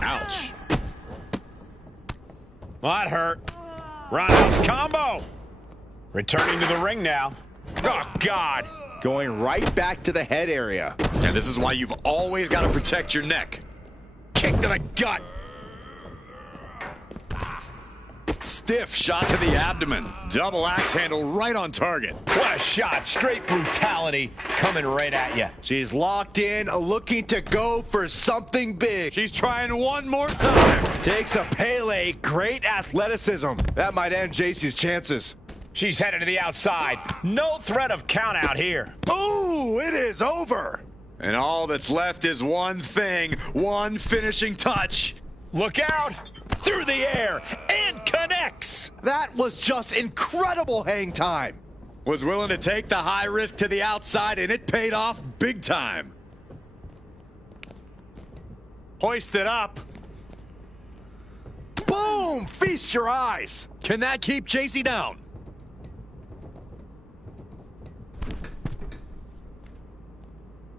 Ouch. Well, that hurt. Roundhouse combo. Returning to the ring now. Oh, God. Going right back to the head area. And this is why you've always got to protect your neck. Kick to the gut. Stiff shot to the abdomen. Double axe handle right on target. What a shot. Straight brutality coming right at you. She's locked in, looking to go for something big. She's trying one more time. Takes a Pele. Great athleticism. That might end JC's chances. She's headed to the outside. No threat of count out here. Ooh, it is over. And all that's left is one thing, one finishing touch. Look out. Through the air and connects. That was just incredible hang time. Was willing to take the high risk to the outside, and it paid off big time. Hoist it up. Boom! Feast your eyes. Can that keep JC down?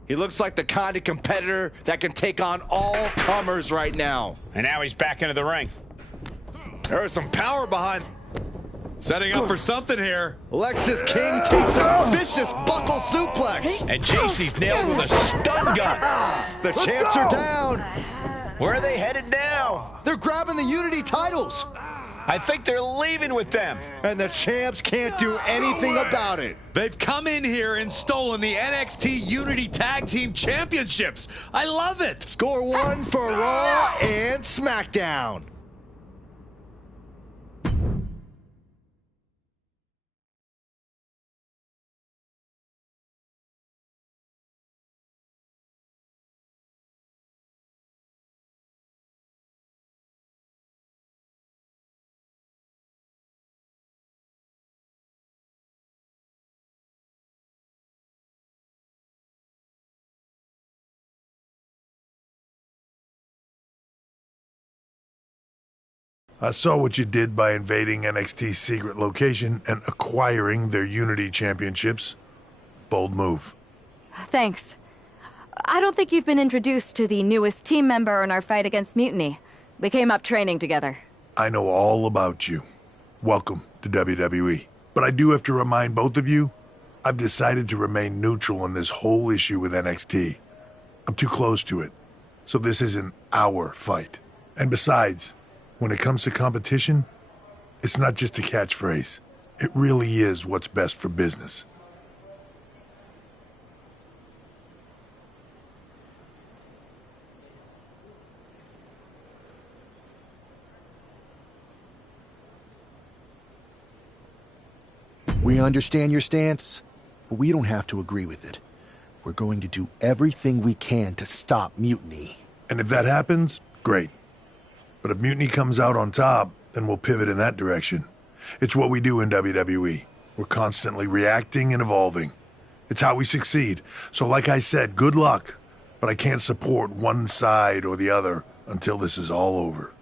He looks like the kind of competitor that can take on all comers right now. And now he's back into the ring. There is some power behind. Setting up for something here. Alexis King takes a vicious buckle suplex. And JC's nailed with a stun gun. The champs are down. Where are they headed now? They're grabbing the Unity titles. I think they're leaving with them. And the champs can't do anything about it. They've come in here and stolen the NXT Unity Tag Team Championships. I love it. Score one for Raw and SmackDown. I saw what you did by invading NXT's secret location and acquiring their Unity championships. Bold move. Thanks. I don't think you've been introduced to the newest team member in our fight against Mutiny. We came up training together. I know all about you. Welcome to WWE. But I do have to remind both of you, I've decided to remain neutral on this whole issue with NXT. I'm too close to it. So this isn't our fight. And besides, when it comes to competition, it's not just a catchphrase. It really is what's best for business. We understand your stance, but we don't have to agree with it. We're going to do everything we can to stop Mutiny. And if that happens, great. But if Mutiny comes out on top, then we'll pivot in that direction. It's what we do in WWE. We're constantly reacting and evolving. It's how we succeed. So like I said, good luck. But I can't support one side or the other until this is all over.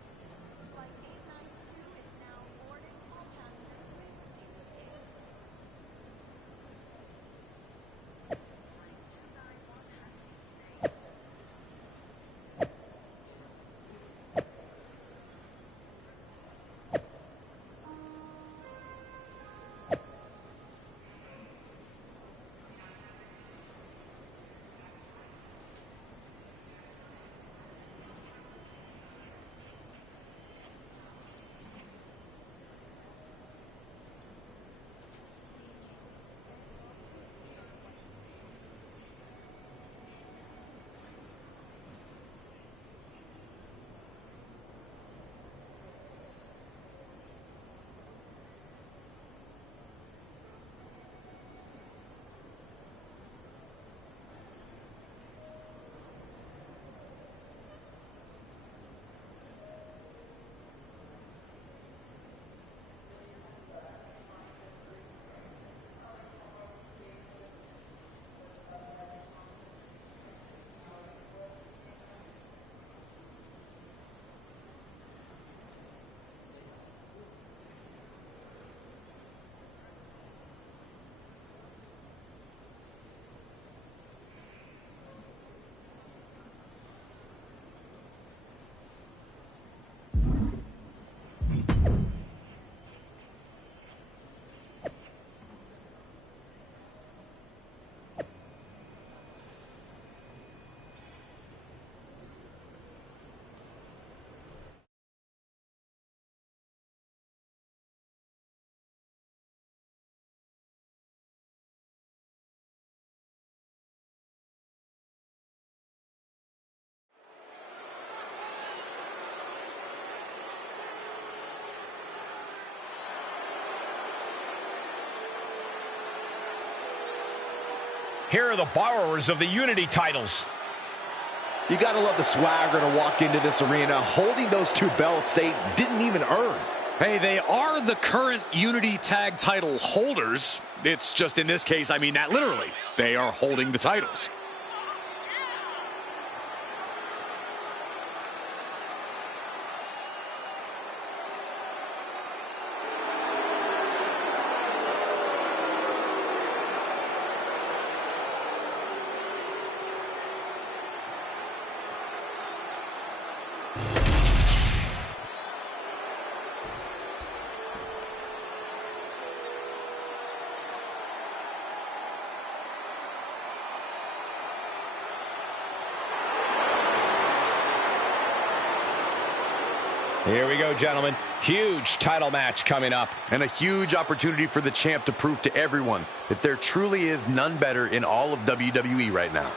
Here are the borrowers of the Unity titles. You gotta love the swagger to walk into this arena holding those two belts they didn't even earn. Hey, they are the current Unity Tag title holders. It's just in this case, I mean that literally. They are holding the titles. Here we go, gentlemen. Huge title match coming up. And a huge opportunity for the champ to prove to everyone that there truly is none better in all of WWE right now.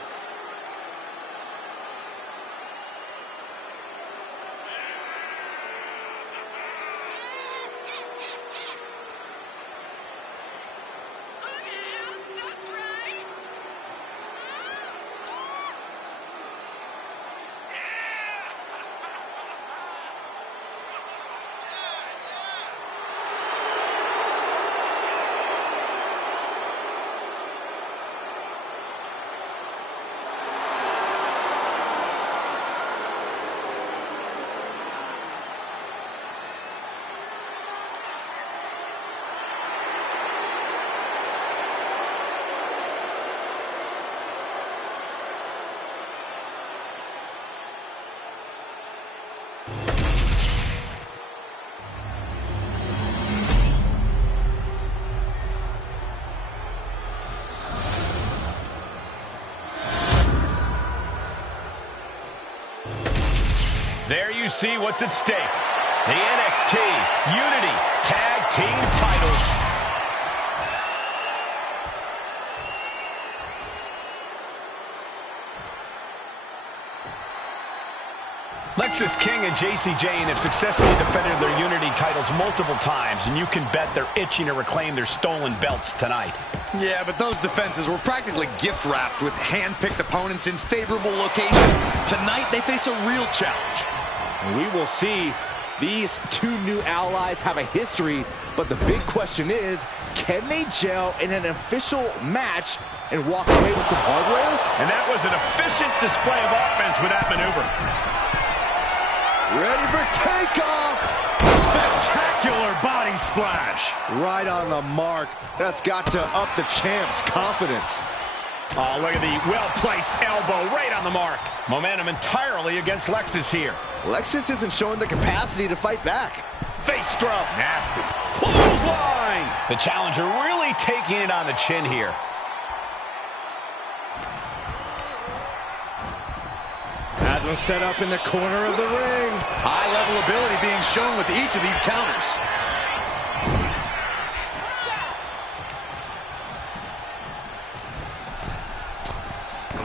There you see what's at stake. The NXT Unity Tag Team titles. Lexis King and JC Jane have successfully defended their Unity titles multiple times, and you can bet they're itching to reclaim their stolen belts tonight. Yeah, but those defenses were practically gift-wrapped with hand-picked opponents in favorable locations. Tonight, they face a real challenge. We will see. These two new allies have a history, but the big question is, can they gel in an official match and walk away with some hardware? And that was an efficient display of offense with that maneuver. Ready for takeoff! Spectacular body splash! Right on the mark. That's got to up the champ's confidence. Oh, look at the well-placed elbow right on the mark. Momentum entirely against Lexis here. Lexis isn't showing the capacity to fight back. Face scrub. Nasty. Clothesline. The challenger really taking it on the chin here. Has him set up in the corner of the ring. High-level ability being shown with each of these counters.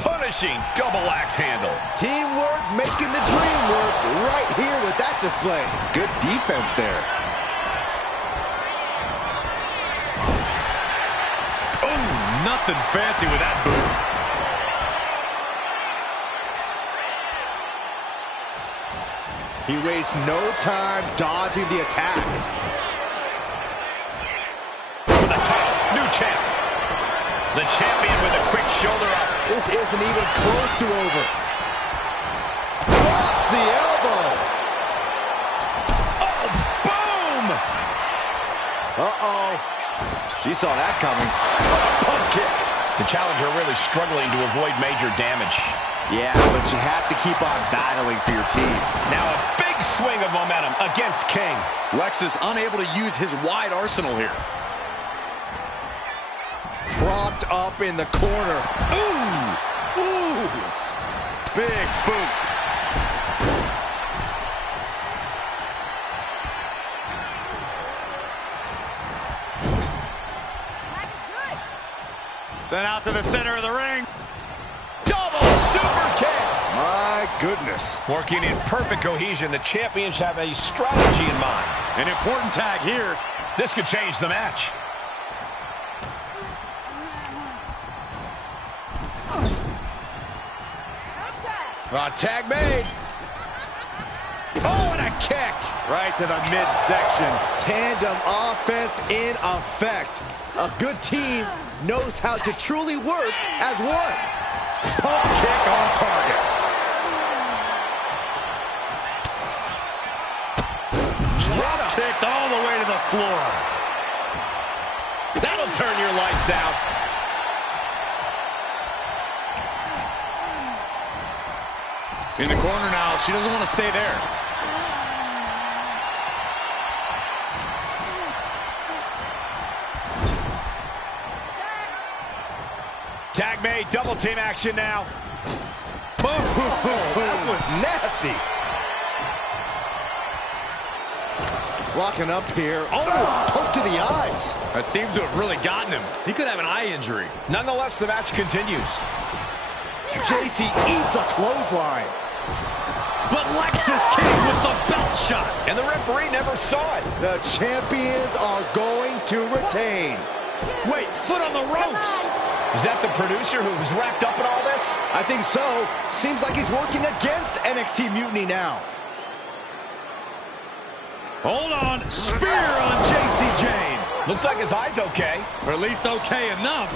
Punishing double axe handle. Teamwork making the dream work right here with that display. Good defense there. Oh, nothing fancy with that boot. He wastes no time dodging the attack. For the title, new champ. The champion with a quick shoulder up. This isn't even close to over. Drops the elbow. Oh, boom! Uh-oh. She saw that coming. Pump kick. The challenger really struggling to avoid major damage. Yeah, but you have to keep on battling for your team. Now a big swing of momentum against King. Lexis unable to use his wide arsenal here. Propped up in the corner. Ooh! Ooh! Big boot. Sent out to the center of the ring. Double super kick. My goodness. Working in perfect cohesion, the champions have a strategy in mind. An important tag here. This could change the match. Tag made. Oh, and a kick. Right to the midsection. Tandem offense in effect. A good team knows how to truly work as one. Pump kick on target. Drop kicked all the way to the floor. That'll turn your lights out. In the corner now. She doesn't want to stay there. Tag made, double team action now. That was nasty. Locking up here. Oh, poke to the eyes. That seems to have really gotten him. He could have an eye injury. Nonetheless, the match continues. JC eats a clothesline. But Lexus King with the belt shot. And the referee never saw it. The champions are going to retain. Wait, foot on the ropes. Is that the producer who was wrapped up in all this? I think so. Seems like he's working against NXT Mutiny now. Hold on. Spear on JC Jane. Looks like his eye's okay. Or at least okay enough.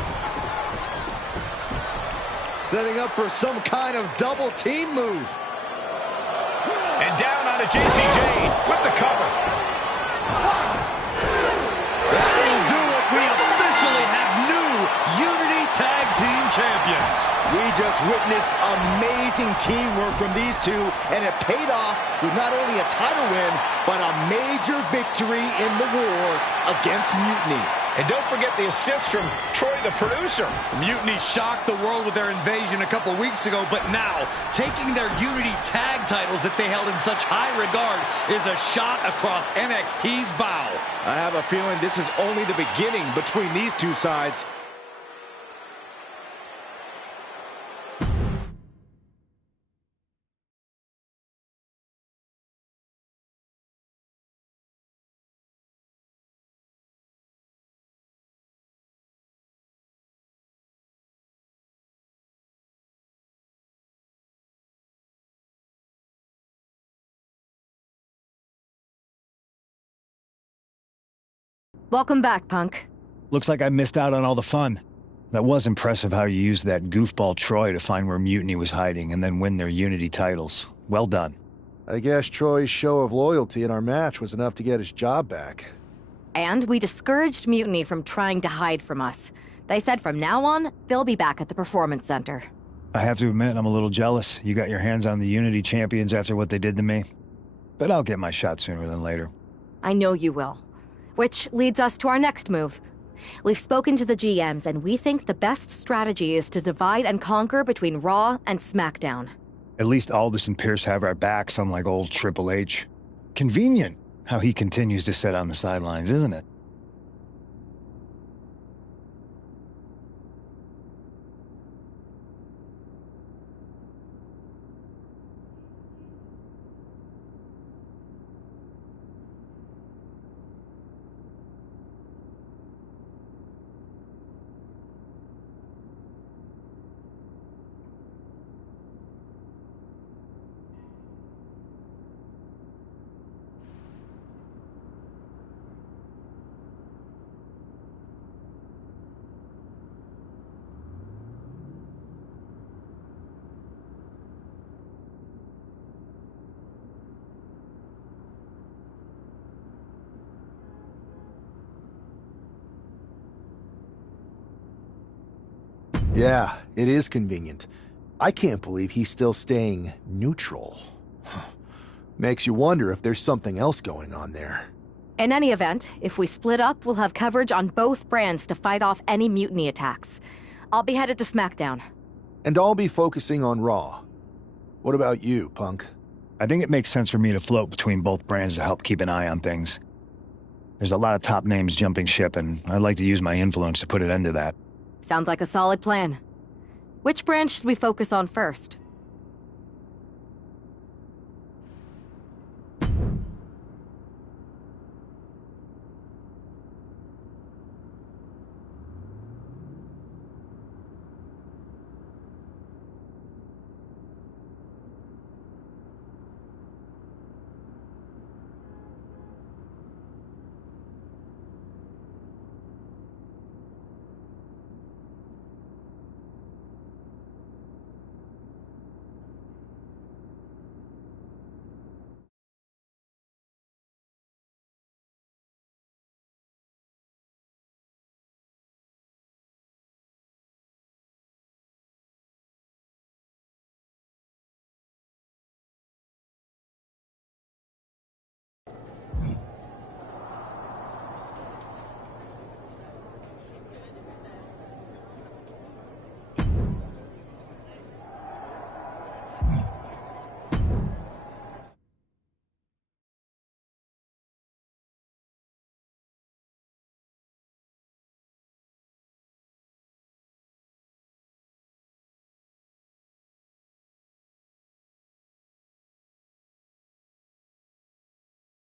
Setting up for some kind of double team move. And down onto JC Jane with the cover. That'll do it. We officially have new Unity Tag Team Champions. We just witnessed amazing teamwork from these two, and it paid off with not only a title win, but a major victory in the war against Mutiny. And don't forget the assist from Troy, the producer. Mutiny shocked the world with their invasion a couple weeks ago, but now, taking their Unity tag titles that they held in such high regard is a shot across NXT's bow. I have a feeling this is only the beginning between these two sides. Welcome back, Punk. Looks like I missed out on all the fun. That was impressive how you used that goofball Troy to find where Mutiny was hiding and then win their Unity titles. Well done. I guess Troy's show of loyalty in our match was enough to get his job back. And we discouraged Mutiny from trying to hide from us. They said from now on, they'll be back at the Performance Center. I have to admit, I'm a little jealous. You got your hands on the Unity champions after what they did to me. But I'll get my shot sooner than later. I know you will. Which leads us to our next move. We've spoken to the GMs, and we think the best strategy is to divide and conquer between Raw and SmackDown. At least Aldous and Pierce have our backs, unlike old Triple H. Convenient how he continues to sit on the sidelines, isn't it? Yeah, it is convenient. I can't believe he's still staying neutral. Makes you wonder if there's something else going on there. In any event, if we split up, we'll have coverage on both brands to fight off any Mutiny attacks. I'll be headed to SmackDown. And I'll be focusing on Raw. What about you, Punk? I think it makes sense for me to float between both brands to help keep an eye on things. There's a lot of top names jumping ship, and I'd like to use my influence to put an end to that. Sounds like a solid plan. Which brand should we focus on first?